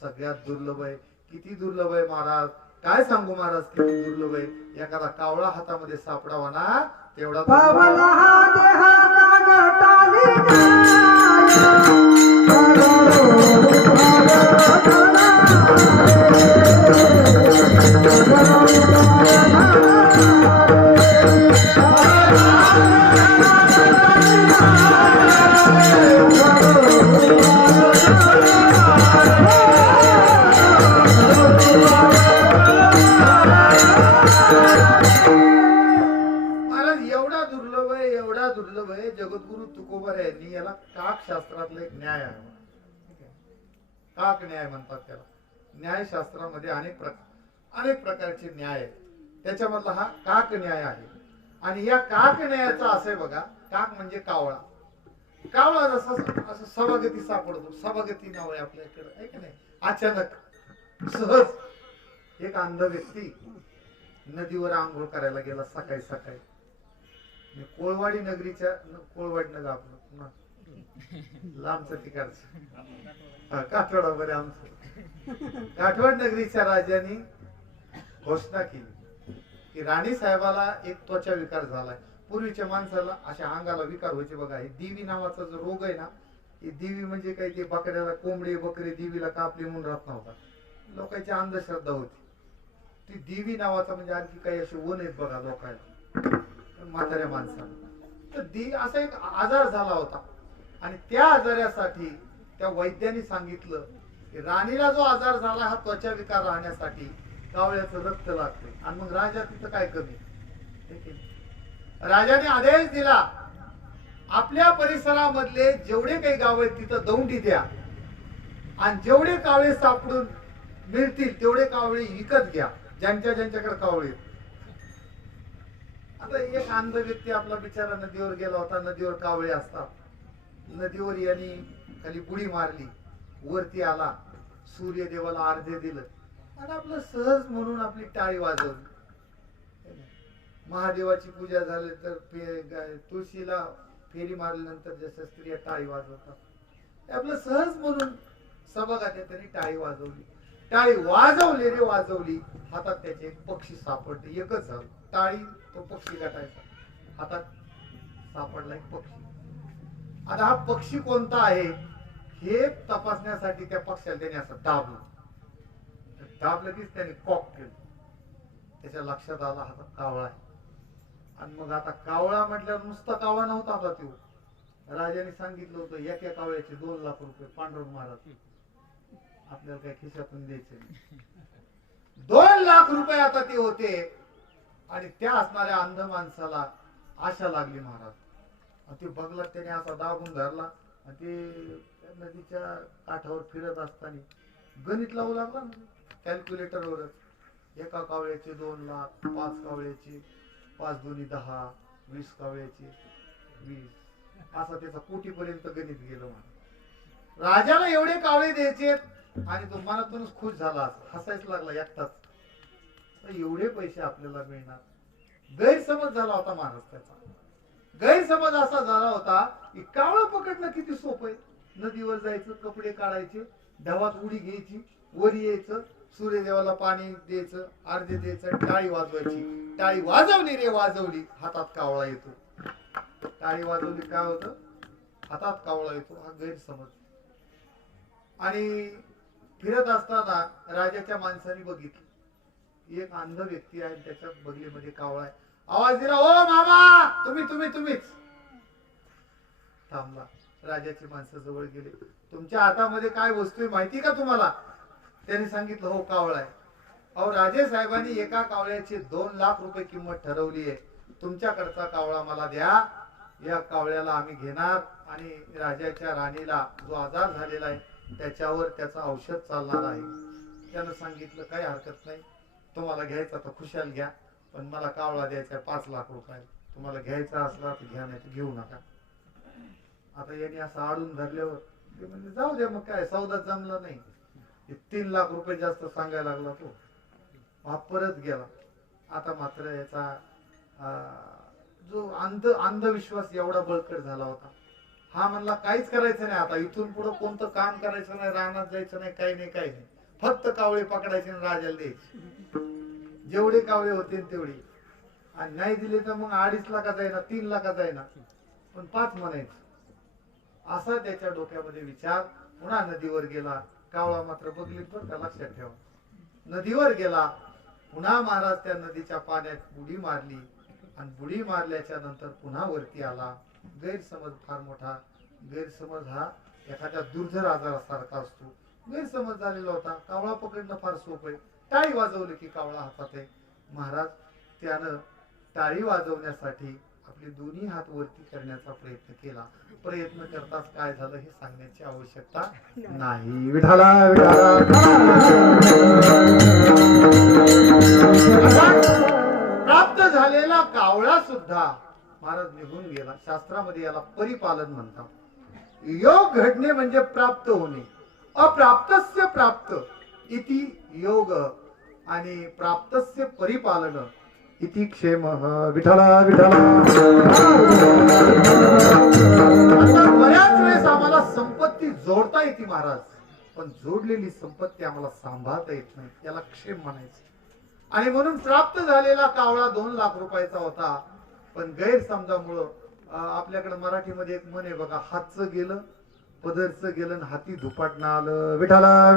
सगळ्यात दुर्लभ आहे. किती दुर्लभ आहे महाराज, काय सांगू महाराज, किती दुर्लभ आहे. एखादा कावळा हातामध्ये सापडावा ना तेवढा पावला हा देहा कागटाली महाराज एवढा दुर्लभ आहे, एवढा दुर्लभ आहे. जगद्गुरु तुकोबर यांनी याला काक शास्त्रातला एक न्याय आहे. काक न्याय म्हणतात त्याला. न्यायशास्त्रामध्ये अनेक प्रकारचे न्याय आहेत. त्याच्यामधला हा काक न्याय आहे. आणि या काक न्यायाचा असं आहे बघा, काक म्हणजे कावळा. कावळा जसा असं सभागती सापडतो, सभागती नाव आहे आपल्याकडे, आहे की नाही. अचानक सहज एक अंध व्यक्ती नदीवर आंघोळ करायला गेला सकाळी सकाळी. कोळवाडी नगरीच्या, कोळवाडी नगर आपलं लांबचं तिकडचं काठवाडा बरे आमचं. काठवाड नगरीच्या राजाने घोषणा केली की राणी साहेबाला एक त्वचा विकार झालाय. पूर्वीच्या माणसाला अशा अंगाला विकार व्हायचे बघा. हे दिवी नावाचा जो रोग आहे ना, हे दिवी म्हणजे काही ते बकऱ्याला, कोंबडी बकरी दिवीला कापली म्हणून राहत नव्हता. लोकांची अंधश्रद्धा होती. ती दिवी नावाचा म्हणजे आणखी काही असे वन आहेत बघा लोकांना, म्हाताऱ्या माणसाला. तर असा एक आजार झाला होता. आणि त्या आजारासाठी त्या वैद्याने सांगितलं की राणीला जो आजार झाला हा त्वचा विकार राहण्यासाठी कावळ्याचं रक्त लागते. आणि मग राजा तिथं काय कमी. राजाने आदेश दिला, आपल्या परिसरामधले जेवढे काही गाव आहेत तिथं दौंडी द्या आणि जेवढे कावळे सापडून मिळतील तेवढे कावळे विकत घ्या, ज्यांच्याकडे कावळे. आता एक अंध व्यक्ती आपला बिचारा नदीवर गेला होता. नदीवर कावळे असतात. नदीवर यांनी खाली बुडी मारली, वरती आला, सूर्यदेवाला अर्ध्य दिलं आणि आपलं सहज म्हणून आपली टाळी वाजवली. महादेवाची पूजा झाली तर तुळशीला फेरी मारल्यानंतर जसं स्त्रिया टाळी वाजवतात, आपलं सहज म्हणून सभागात त्यांनी टाळी वाजवली. टाळी वाजवली रे वाजवली, हातात त्याचे एक पक्षी सापडले. एकच झालं, टाळी तो पक्षी गाठायचा, हातात सापडला एक पक्षी. आता हा पक्षी कोणता आहे हे तपासण्यासाठी त्या पक्षाला त्याने असं दाबलं. लगेच त्याने कॉक केलं. त्याच्या लक्षात आला हा कावळा आहे. आणि मग आता कावळा म्हटल्यावर नुसता कावळा नव्हता आता तो. राजाने सांगितलं होतं एका कावळ्याचे 2 लाख रुपये पांडुरंग महाराज आपल्याला काही खिशातून द्यायचे नाही. 2 लाख रुपये आता ते होते. आणि त्या असणाऱ्या अंध माणसाला आशा लागली महाराज. आणि ते बघला त्याने असा दाबून धरला आणि ते नदीच्या काठावर फिरत असताना गणित लावू लागला ना कॅल्क्युलेटरवरच. एका कावळ्याचे 2 लाख, 5 कावळ्याचे 5 दुनी 10, 20 कावळ्याचे 20, असा त्याचा कोटीपर्यंत गणित गेलं महाराज. राजाला एवढे कावळे द्यायचे आणि तो मनातूनच खुश झाला, हसायच लागला एकटाच. एवढे पैसे आपल्याला मिळणार. गैरसमज झाला होता महाराज त्याचा. गैरसमज असा झाला होता की कावळं पकडणं किती सोपं आहे. नदीवर जायचं, कपडे काढायचे, ढवात उडी घ्यायची, वर यायचं, सूर्यदेवाला पाणी द्यायचं, अर्धे द्यायचं, टाळी वाजवायची. टाळी वाजवली रे वाजवली, हातात कावळा येतो. टाळी वाजवली काय होतं, हातात कावळा येतो. हा गैरसमज. आणि फिरत असताना राजाच्या माणसाने बघितलं एक अंध व्यक्ती आहे, त्याच्या बगलीमध्ये कावळा आहे. आवाज दिला, ओ मामा, तुम्हीच. थांबला. राजाची माणसं जवळ गेले. तुमच्या हातामध्ये काय वस्तू आहे माहिती का तुम्हाला? त्यांनी सांगितलं, हो कावळा आहे. अहो राजे साहेबांनी एका कावळ्याची 2 लाख रुपये किंमत ठरवली आहे. तुमच्याकडचा कावळा मला द्या. या कावळ्याला आम्ही घेणार आणि राजाच्या राणीला जो आजार झालेला आहे त्याच्यावर त्याचं औषध चालणार आहे. त्यानं सांगितलं काही हरकत नाही, तुम्हाला घ्यायचा तर खुशाल घ्या, पण मला कावळा द्यायचा 5 लाख रुपये. तुम्हाला घ्यायचा असला तर घ्या, नाही घेऊ नका. आता यांनी असं आडून धरल्यावर ते म्हणजे जाऊ द्या, मग काय सौदा जमला नाही. 3 लाख रुपये जास्त सांगायला लागला तो. हा परत गेला. आता मात्र याचा जो अंधविश्वास एवढा बळकट झाला होता. हा म्हणला काहीच करायचं नाही, आता इथून पुढे कोणतं काम करायचं नाही, रानात जायचं नाही, काही नाही काही नाही, फक्त कावळे पकडायचे आणि राजाला द्यायचे. जेवढे कावळे होते तेवढे, आणि नाही दिले तर मग 2.5 लाखाचा आहे ना 3 लाखाचा आहे ना, पण 5 म्हणायचं. असा त्याच्या डोक्यामध्ये विचार. पुन्हा नदीवर गेला. कावळा मात्र बघलीत बरं का, लक्षात ठेवा. नदीवर गेला. पुन्हा महाराज त्या नदीच्या पाण्यात बुडी मारली, आणि बुडी मारल्याच्या नंतर पुन्हा वरती आला. गैरसमज फार मोठा. गैरसमज हा एखाद्या दुर्धर आजारासारखा असतो. गैरसमज झालेला होता. कावळा पकडणं फार सोपं आहे. टाळी वाजवली की कावळा हातात आहे. महाराज त्यानं टाळी वाजवण्यासाठी आपले दोन्ही हात वरती करण्याचा प्रयत्न केला. प्रयत्न करताच काय झालं हे सांगण्याची आवश्यकता नाही. विठाला प्राप्त झालेला कावळा सुद्धा महाराज निघून गेला. शास्त्रामध्ये याला परिपालन म्हणतात. योग घडणे म्हणजे प्राप्त होणे. अप्राप्तस्य प्राप्त इति योग, आणि प्राप्तस्य परिपालन इति क्षेम. विठला विठला. आता बऱ्याच वेळेस आम्हाला संपत्ती जोडता येते महाराज, पण जोडलेली संपत्ती आम्हाला सांभाळता येत नाही, याला क्षेम म्हणायचं. आणि म्हणून प्राप्त झालेला कावळा 2 लाख रुपयाचा होता, पण गैरसमजामुळं आपल्याकडे मराठीमध्ये एक म्हण आहे बघा, हातचं गेलं पदरचं गेलं आणि हाती धुपाटणं आलं. विठाला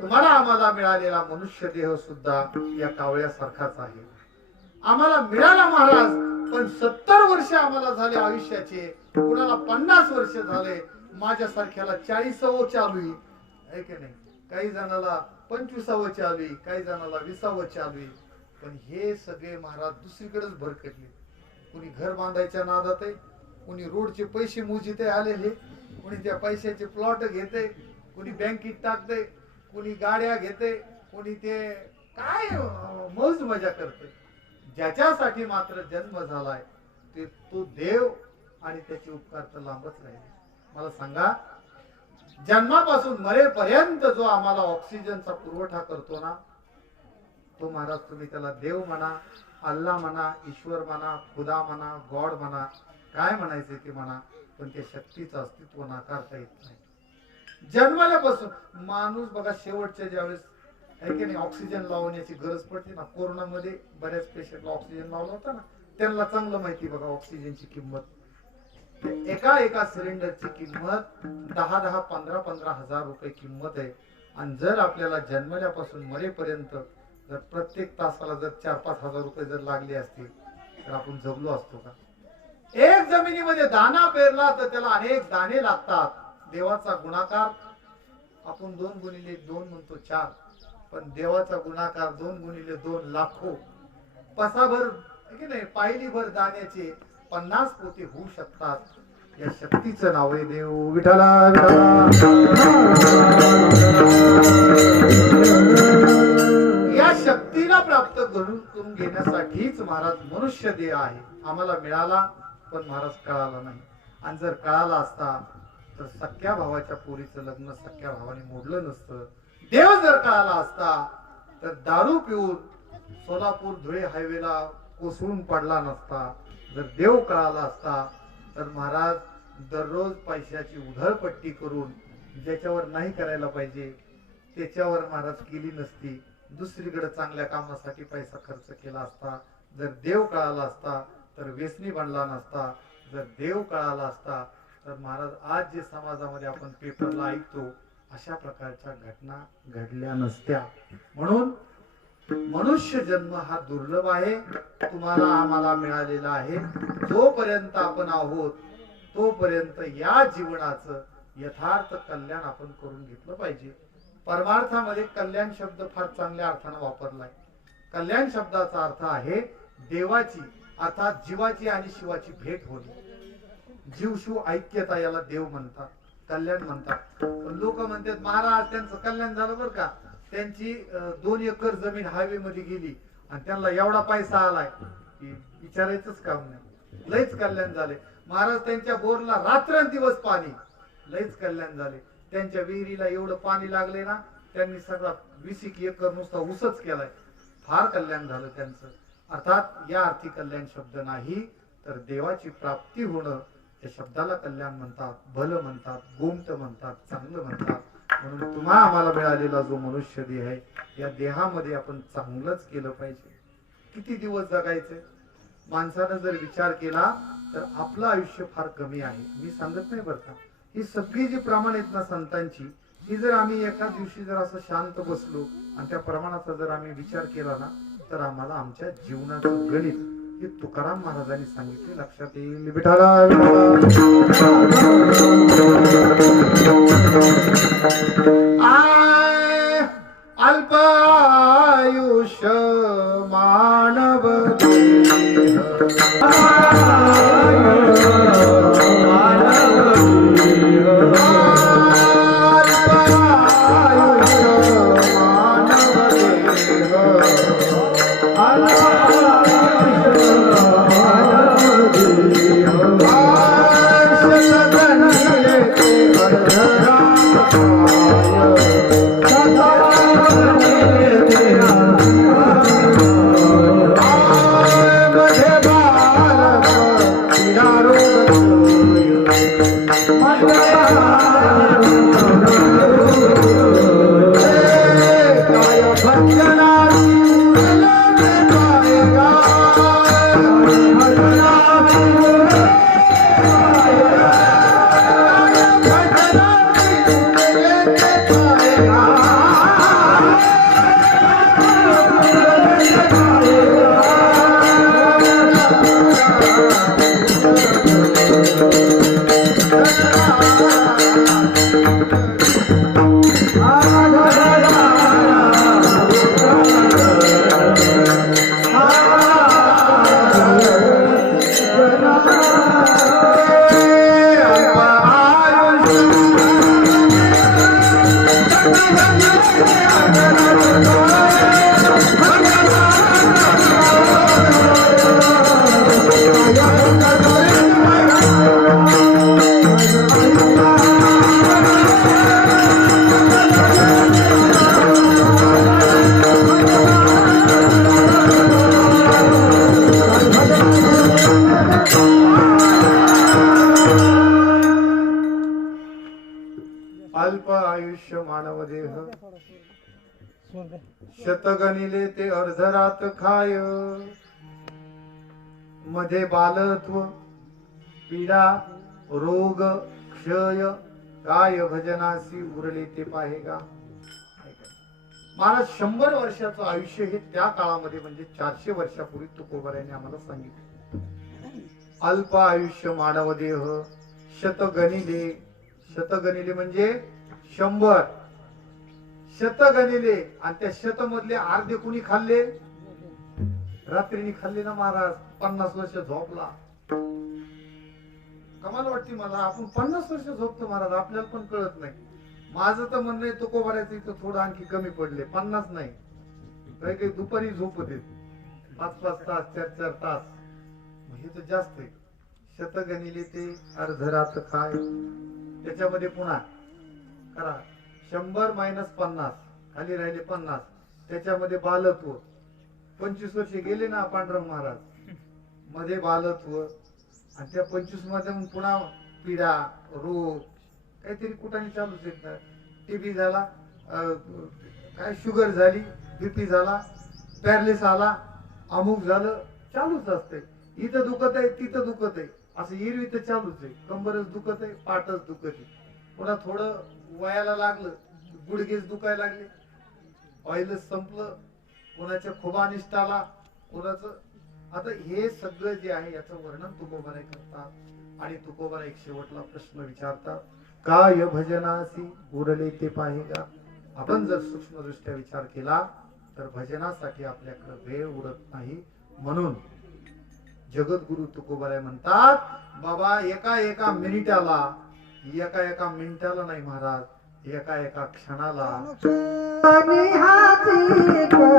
तुम्हाला आम्हाला मिळालेला मनुष्य देह सुद्धा या कावळ्यासारखाच आहे. आम्हाला मिळाला महाराज, पण 70 वर्ष आम्हाला झाले आयुष्याचे, कुणाला 50 वर्ष झाले, माझ्यासारख्याला 40व चालू आहे की नाही, काही जणाला 25व चालू आहे, काही जणाला 20व चालू आहे. पण हे सगळे महाराज दुसरीकडेच भरकटले. कुणी घर बांधायच्या नादात आहे, कुणी रोडचे पैसे मोजिते आलेले, कुणी त्या पैशाचे प्लॉट घेते, कुणी बँकेत टाकते, कुणी गाड्या घेते, कुणी ते काय मौज मजा करते. ज्याच्यासाठी मात्र जन्म झालाय ते तो देव आणि त्याचे उपकार तर लांबच राहिले. मला सांगा, जन्मापासून मरेपर्यंत जो आम्हाला ऑक्सिजनचा पुरवठा करतो ना, तो महाराज तुम्ही त्याला देव म्हणा, अल्लाह म्हणा, ईश्वर म्हणा, खुदा म्हणा, गॉड म्हणा, काय म्हणायचे ते म्हणा, पण त्या शक्तीचं अस्तित्व नाकारता येत नाही. जन्मल्यापासून माणूस बघा, शेवटच्या ज्यावेळेस आहे की नाही ऑक्सिजन लावण्याची गरज पडते ना, कोरोनामध्ये बऱ्याच पेशंटला ऑक्सिजन लावला होता ना, त्यांना चांगलं माहिती बघा ऑक्सिजनची किंमत. एका सिलेंडरची किंमत 10 15 हजार रुपये किंमत आहे. आणि जर आपल्याला जन्मल्यापासून मरेपर्यंत जर प्रत्येक तासाला जर 4-5 हजार रुपये जर लागले असतील तर आपण जगलो असतो का? एक जमिनीमध्ये दाणा पेरला तर त्याला अनेक दाणे लागतात. देवाचा गुणाकार आपण 2 गुणिले 2 म्हणतो 4, पण देवाचा गुणाकार 2 गुणिले 2 लाखो. पसाभर की नाही, पायलीभर दाण्याचे 50 पोते होऊ शकतात. या शक्तीचं नाव आहे देव. विठाला या शक्तीला प्राप्त करून घेण्यासाठीच महाराज मनुष्य देह आहे. आम्हाला मिळाला, पण महाराज कळाला नाही. आणि जर कळाला असता तर सख्या भावाच्या पोरीचं लग्न सख्या भावाने मोडलं नसतं. देव जर कळाला असता तर दारू पिऊन सोलापूर धुळे हायवेला कोसळून पडला नसता. जर देव कळाला असता तर महाराज दररोज पैशाची उधळपट्टी करून ज्याच्यावर नाही करायला पाहिजे त्याच्यावर महाराज केली नसती. दुसरीकडे चांगल्या कामासाठी पैसा खर्च केला असता. जर देव कळाला असता तर व्यसनी बनला नसता. जर देव कळाला असता तर महाराज आज जे समाजामध्ये आपण पेपरला ऐकतो अशा प्रकारच्या घटना घडल्या नसत्या. म्हणून मनुष्य जन्म हा दुर्लभ आहे. तुम्हाला आम्हाला मिळालेला आहे. जोपर्यंत आपण आहोत तोपर्यंत या जीवनाचं यथार्थ कल्याण आपण करून घेतलं पाहिजे. परमार्थामध्ये कल्याण शब्द फार चांगल्या अर्थाने वापरलाय. कल्याण शब्दाचा अर्थ आहे देवाची अर्थात जीवाची आणि शिवाची भेट होणे. जीव शिव ऐक्यता याला देव म्हणतात, कल्याण म्हणतात. पण लोक म्हणतात महाराज त्यांचं कल्याण झालं बरं का, त्यांची 2 एकर जमीन हायवे मध्ये गेली आणि त्यांना एवढा पैसा आलाय की विचारायचंच काम नाही, लयच कल्याण झाले. महाराज त्यांच्या बोरला रात्रंदिवस पाणी, लयच कल्याण झाले. त्यांच्या विहिरीला एवढं पाणी लागले ना, त्यांनी सगळा 20 एकर नुसता ऊसच केलाय. फार कल्याण झालं त्यांचं. अर्थात या अर्थी कल्याण शब्द नाही तर देवाची प्राप्ती होणं या शब्दाला कल्याण म्हणतात, भल म्हणतात, गोमत म्हणतात, चांगलं म्हणतात. म्हणून तुम्हा आम्हाला मिळालेला जो मनुष्य देह आहे या देहामध्ये आपण चांगलंच केलं पाहिजे. किती दिवस जगायचे माणसानं जर विचार केला तर आपलं आयुष्य फार कमी आहे. मी सांगत नाही बरं का, ही सगळी जी प्रमाण आहेत ना संतांची, ही जर आम्ही एका दिवशी जर असं शांत बसलो आणि त्या प्रमाणाचा जर आम्ही विचार केला ना तर आम्हाला आमच्या जीवनाचं गणित हे तुकाराम महाराजांनी सांगितले लक्षात येईल. विठाला अल्प आयुष्य मानव अल्प आयुष्य मानव देह शतगणिले ते अर्धरात खाय. मध्ये बालत्व पीडा रोग क्षय काय भजनासी उरले ते पाहेगा. महाराज 100 वर्षाचं आयुष्य हे त्या काळामध्ये म्हणजे 400 वर्षापूर्वी तुकोबाराने आम्हाला सांगितलं. अल्प आयुष्य मानव देह शतगणिले, शतगणिले म्हणजे 100, शतगणिले आणि त्या शत मधले अर्धे कुणी खाल्ले? रात्रीने खाल्ले ना महाराज. 50 वर्ष झोपला. कमाल वाटते मला, आपण 50 वर्ष झोपतो महाराज, आपल्याला पण कळत नाही. माझं तर म्हणणं आहे तुकोबाराचं इथं थोडं आणखी कमी पडले, 50 नाही, काही काही दुपारी झोपत येत 5-5 तास 4-4 तास, हे तर जास्त आहे. शतगणिले ते अर्धरात खाय. त्याच्यामध्ये पुन्हा करा 100 - 50 खाली राहिले 50. त्याच्यामध्ये बालत्व 25 वर्ष गेले ना पांडुरंग महाराज, मध्ये बालत्व आणि त्या 25 मध्ये पुन्हा पीडा रोग काहीतरी कुठाने चालूच येत ना. टीबी झाला, काय शुगर झाली, बीपी झाला, पॅरलिस आला, अमुक झालं, चालूच असते. इथं दुखत आहे तिथं दुखत आहे, असं एरवी तर चालूच आहे. कंबरच दुखत आहे, पाठच दुखत आहे. पुन्हा थोडं वयाला लागलं गुडघेच दुखायला लागले, ऑइलच संपलं, कोणाच्या खोबा निष्ठाला, कोणाचं. आता हे सगळं जे आहे याचं वर्णन तुकोबाराय करतात आणि तुकोबाराय एक शेवटला प्रश्न विचारतात, काय भजनासी उरले ते पाहेगा. आपण जर सूक्ष्म दृष्ट्या विचार केला तर भजनासाठी आपल्याकडे वेळ उरत नाही. म्हणून जगद्गुरु तुकोबाराय म्हणतात, बाबा एका मिनिटाला, एका मिनिटाला नाही महाराज, एका क्षणाला करवा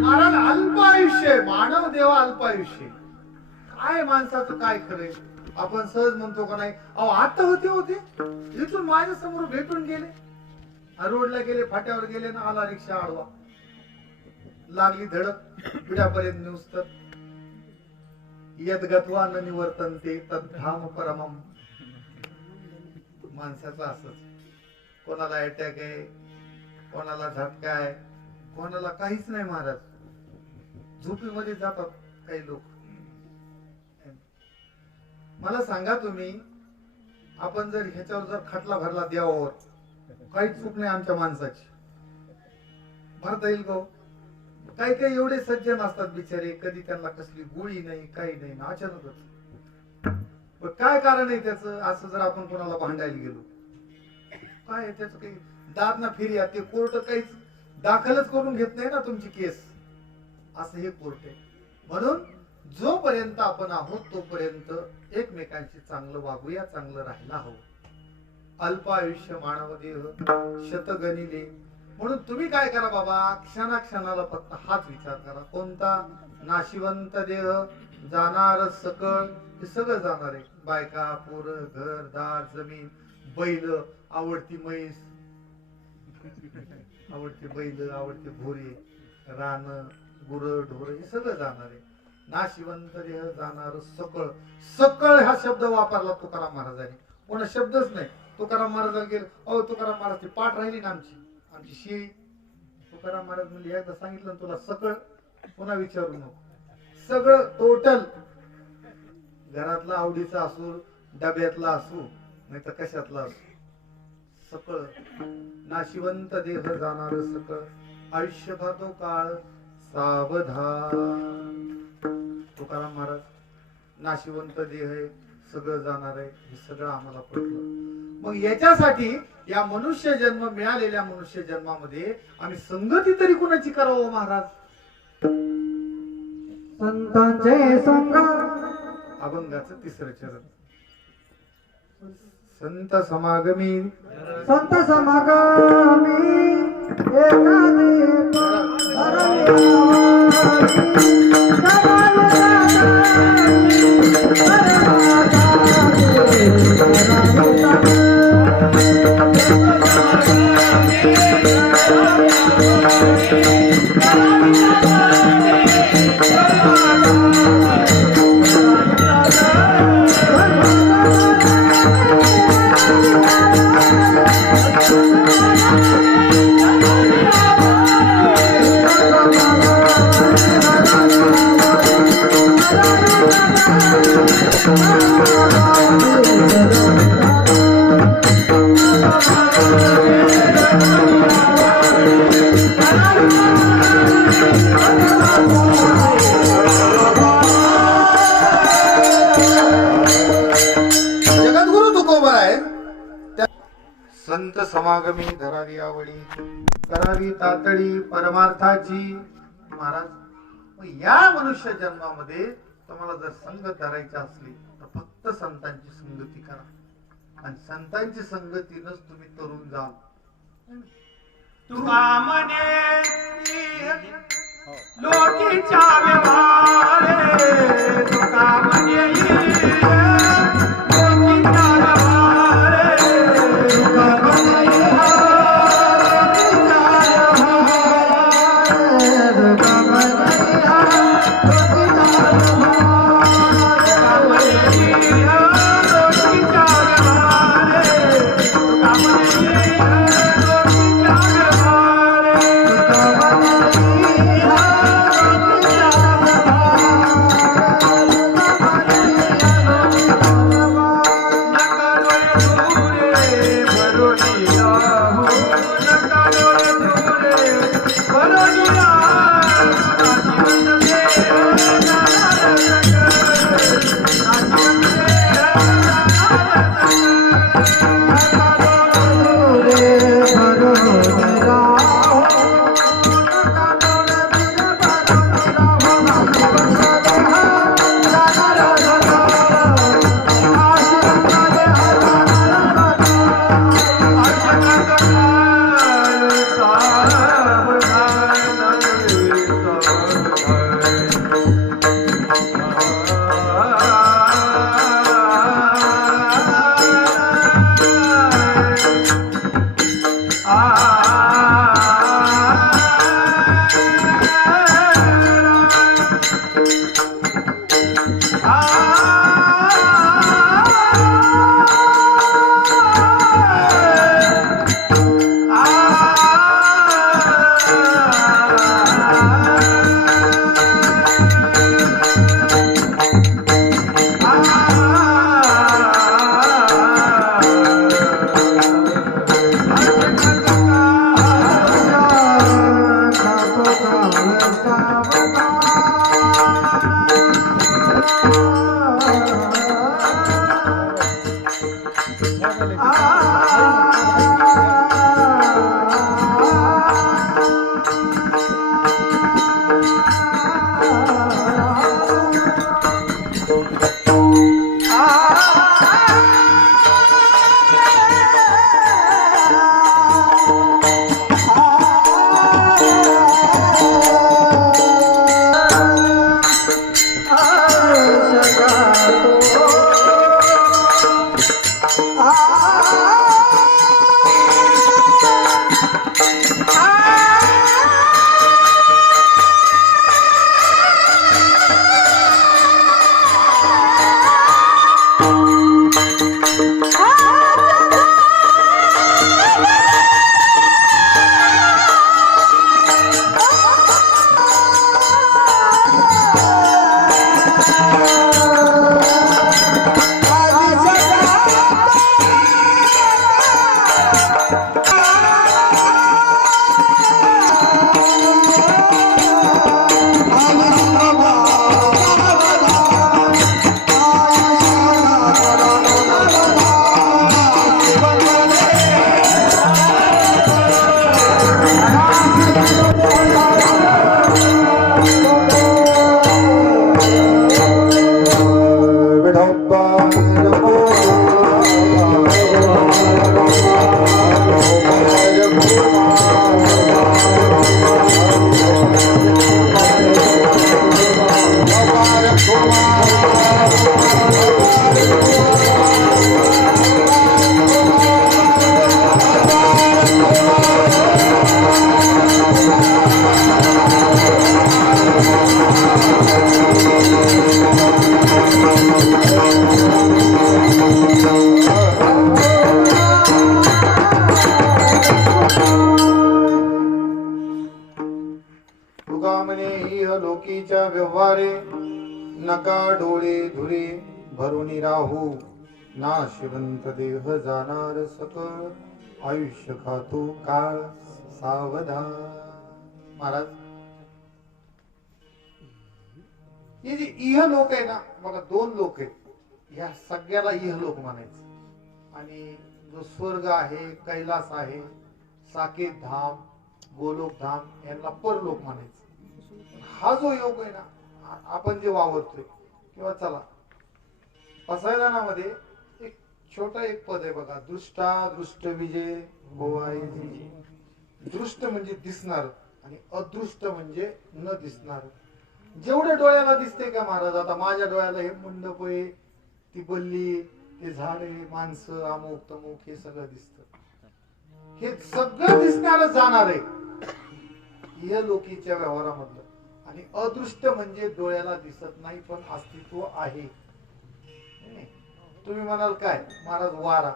महाराज अल्प आयुष्य, मानव देवा अल्प आयुष्य. काय माणसाचं काय खरंय? आपण सहज म्हणतो का नाही, अहो आता होते इथून माझ्या समोर भेटून गेले, रोडला गेले, फाट्यावर गेले ना, आला रिक्षा आडवा, लागली धडक, पिढ्यापर्यंत नुसतं यद्गत्वा न निवर्तन्ते तद्धाम परमम. माणसाचं असंच, कोणाला अटॅक आहे, कोणाला झटका आहे, कोणाला काहीच नाही महाराज. झोपीमध्ये जातात काही लोक. मला सांगा तुम्ही, आपण जर ह्याच्यावर जर खटला भरला देवावर, काही चूक नाही आमच्या माणसाची, भरता येईल का? काही काही एवढे सज्जन असतात बिचारे, कधी त्यांना कसली गोळी नाही, काही नाही, अचानकच. पण काय कारण आहे त्याचं? असं जर आपण कोणाला भांडायला गेलो, काय त्याचं काही दाद ना फिर्याद, ते कोर्ट काहीच दाखलच करून घेत नाही ना तुमची केस. असं हे कोर्ट आहे. म्हणून जोपर्यंत आपण आहोत तोपर्यंत एकमेकांशी चांगलं वागूया, चांगलं राहायला हवं. अल्प आयुष्य मानव देह शतगणिले. म्हणून तुम्ही काय करा बाबा, क्षणाक्षणाला फक्त हाच विचार करा, कोणता? नाशिवंत देह, जाणार सकळ, हे सगळं जाणार आहे. बायका, पोरं, घर दार, जमीन, बैल, आवडती म्हैस, आवडते बैल, आवडते घोरे, रान, गुरं, ढोर, हे सगळं जाणार आहे. नाशिवंत देह, जाणार सकळ. सकळ हा शब्द वापरला तुकाराम महाराजांनी, कोणा शब्दच नाही. तुकाराम महाराजाला गेलं, अहो तुकाराम महाराजची पाठ राहिली ना आमची शिळी. तुकाराम महाराज म्हणजे एकदा सांगितलं ना तुला सकळ, पुन्हा विचारू नको. सगळं टोटल, घरातला आवडीचा असू, डब्यातला असू, नाही तर कशातला असू, सकळ. नाशिवंत देह, जाणार सकळ. आयुष्य खातो काळ सावधान. तुकाराम महाराज, नाशिवंत देह आहे, सगळं जाणार आहे, हे सगळं आम्हाला पटलं. मग याच्यासाठी या मनुष्य जन्म मिळालेल्या मनुष्य जन्मामध्ये आम्ही संगती तरी कुणाची करावं महाराज? संतांचे संग. अभंगाचं तिसरं चरण. संत समागमी, संत समागमी एकादी जगद्गुरु तुकोबर आहे. संत समागमी धरावी आवडी, करावी तातडी परमार्थाची. महाराज, या मनुष्य जन्मामध्ये तुम्हाला जर संगत धरायची असली तर फक्त संतांची संगती करा, आणि संतांची संगतीनच तुम्ही तरुण जाल. तुका म्हणे लोकीच्या व्यवहारे, तुका म्हणे लोकीच्या व्यवहारे, तुका म्हणे इहलोकीच्या व्यवहारे नका डोळे धुरे भरून राहू नाशिवंत देह जाणार सकळ आयुष्य खातो काळ सावधान. महाराज हे जे इहलोक आहे ना, बघा दोन लोक आहेत, या सगळ्याला इहलोक म्हणायचं. आणि जो स्वर्ग आहे, कैलास आहे, साकेत धाम, गोलोक धाम यांना परलोक म्हणायचं. हा जो योग आहे ना, आपण जे वावरतोय किंवा चला पसायदानामध्ये एक छोटा एक पद आहे बघा, दृष्टा दृष्ट विजय भोवाई. दृष्ट म्हणजे दिसणार आणि अदृष्ट म्हणजे न दिसणार. जेवढे डोळ्याला दिसते का महाराज, आता माझ्या डोळ्याला हे मंडप आहे, ती बल्ली, ते झाडे, माणसं, अमुक तमुक हे सगळं दिसत. हे सगळं दिसणार जाणार आहे या लोकीच्या व्यवहारामधलं. आणि अदृष्ट म्हणजे डोळ्याला दिसत नाही पण अस्तित्व आहे. तुम्ही म्हणाल काय महाराज, वारा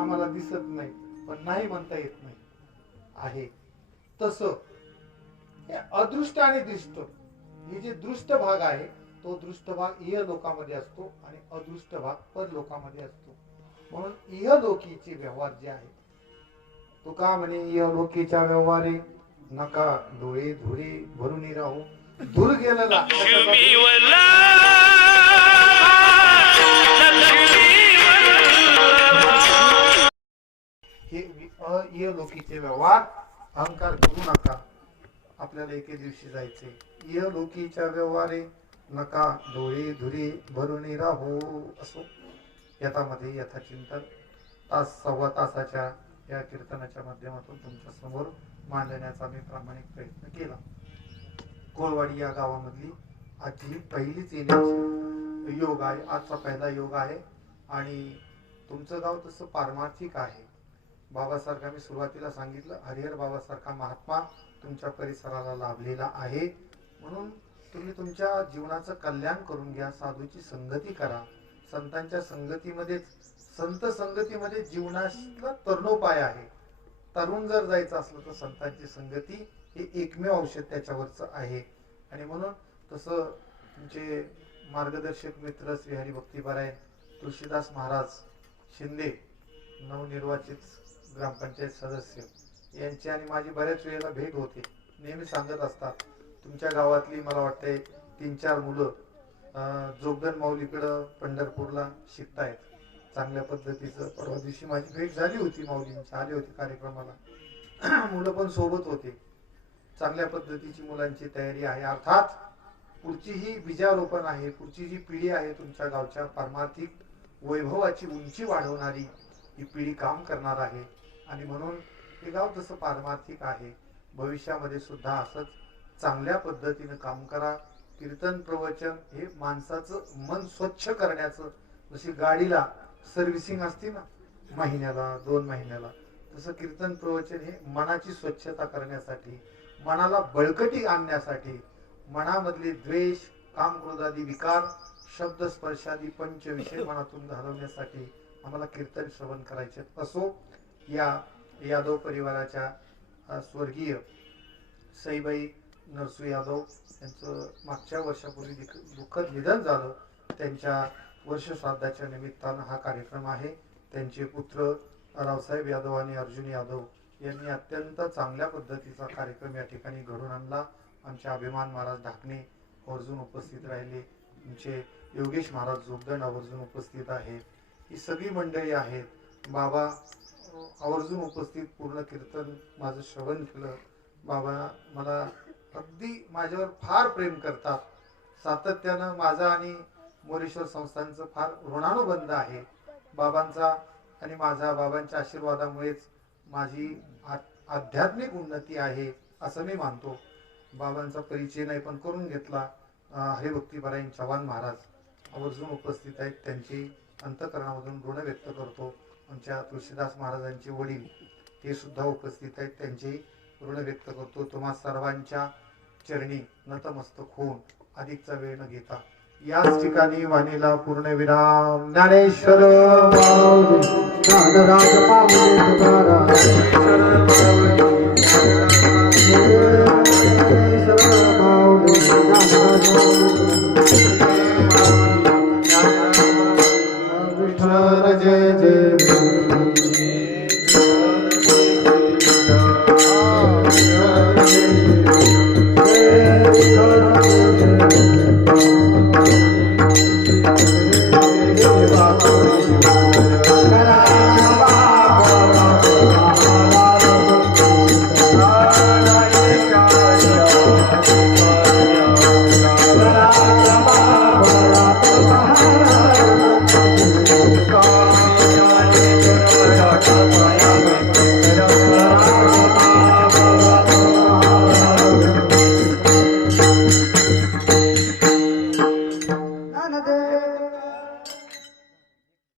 आम्हाला दिसत नाही पण नाही म्हणता येत नाही, आहे. तसं हे अदृष्ट आणि दृष्ट, हे जे दृष्ट भाग आहे तो दृष्ट भाग इह लोकामध्ये असतो आणि अदृष्ट भाग परलोकामध्ये असतो. म्हणून इहलोकीचे व्यवहार जे आहे तो का म्हणे, इहलोकीच्या व्यवहारे नका डोळे धुरे भरून राहू. धूर गेलेला हे इहलोकीचे व्यवहार अहंकार करू नका. आपल्याला एके दिवशी जायचे. इहलोकीच्या व्यवहारे नका डोळे धुरे भरून राहू. असो यथामध्ये यथाचिंतन तास सव्वा तासाच्या या कीर्तनाच्या माध्यमातून तुमच्या समोर मांडण्याचा मी प्रामाणिक प्रयत्न केला. कोळवाडी या गावामधली आजची पहिलीच येण्याची योग आहे. आजचा पहिला योग आहे. आणि तुमचं गाव तसं पारमार्थिक आहे. बाबासारखा मी सुरुवातीला सांगितलं, हरिहर बाबासारखा महात्मा तुमच्या परिसराला लाभलेला आहे. म्हणून तुम्ही तुमच्या जीवनाचं कल्याण करून घ्या. साधूची संगती करा. संतांच्या संगतीमध्येच, संत संगतीमध्ये जीवनाला तरुणोपाय आहे. तरुण जर जायचं असलं तर संतांची संगती हे एकमेव औषध त्याच्यावरचं आहे. आणि म्हणून तसं तुमचे मार्गदर्शक मित्र श्री हरिभक्तीपरायण तुळशीदास महाराज शिंदे, नवनिर्वाचित ग्रामपंचायत सदस्य, यांची आणि माझी बऱ्याच वेळेला भेट होते. नेहमी सांगत असतात, तुमच्या गावातली मला वाटते 3-4 मुलं जोगदन माऊलीकडं पंढरपूरला शिकतायत चांगल्या पद्धतीचं. परवा दिवशी माझी भेट झाली होती, माऊलींची आले होते कार्यक्रमाला, मुलं पण सोबत होते. चांगल्या पद्धतीची मुलांची तयारी आहे. अर्थात पुढची ही बीजारोपण आहे. पुढची जी पिढी आहे तुमच्या गावच्या पारमार्थिक वैभवाची उंची वाढवणारी ही पिढी काम करणार आहे. आणि म्हणून हे गाव तसं पारमार्थिक आहे. भविष्यामध्ये सुद्धा असंच चांगल्या पद्धतीनं काम करा. कीर्तन प्रवचन हे माणसाचं मन स्वच्छ करण्याचं, जशी गाडीला सर्व्हिसिंग असते ना महिन्याला 2 महिन्याला, तसं कीर्तन प्रवचन हे मनाची स्वच्छता करण्यासाठी, मनाला बळकटी आणण्यासाठी, मनामधले द्वेष, काम, क्रोधादी विकार, शब्द, स्पर्शादी पंचविषय मनातून घालवण्यासाठी आम्हाला कीर्तन श्रवण करायचे. असो या यादव परिवाराच्या स्वर्गीय सईबाई नरसू यादव यांचं मागच्या वर्षापूर्वी दुःखद निधन झालं. त्यांच्या वर्षश्राद्धाच्या निमित्तानं हा कार्यक्रम आहे. त्यांचे पुत्र रावसाहेब यादव आणि अर्जुन यादव यांनी अत्यंत चांगल्या पद्धतीचा कार्यक्रम या ठिकाणी घडून आणला. आमचे अभिमान महाराज ढाकणे आवर्जून उपस्थित राहिले. आमचे योगेश महाराज जोगदंड आवर्जून उपस्थित आहेत. ही सगळी मंडळी आहेत. बाबा आवर्जून उपस्थित पूर्ण कीर्तन माझं श्रवण केलं. बाबा मला अगदी माझ्यावर फार प्रेम करतात. सातत्यानं माझा आणि मोरेश्वर संस्थांचं फार ऋणानुबंध आहे. बाबांचा आणि माझा, बाबांच्या आशीर्वादामुळेच माझी आध्यात्मिक उन्नती आहे असं मी मानतो. बाबांचा परिचय नाही पण करून घेतला. हरिभक्तीपरायण चव्हाण महाराज आवर्जून उपस्थित आहेत. त्यांची अंतःकरणामधून ऋण व्यक्त करतो. आमच्या तुळशीदास महाराजांचे वडील ते सुद्धा उपस्थित आहेत. त्यांचे ऋण व्यक्त करतो. तुम्हा सर्वांच्या चरणी नतमस्तक होऊन अधिकचा वेळ न घेता याच ठिकाणी वाणीला पूर्णविराम. ज्ञानेश्वर ज्ञानराज माऊली तुकाराम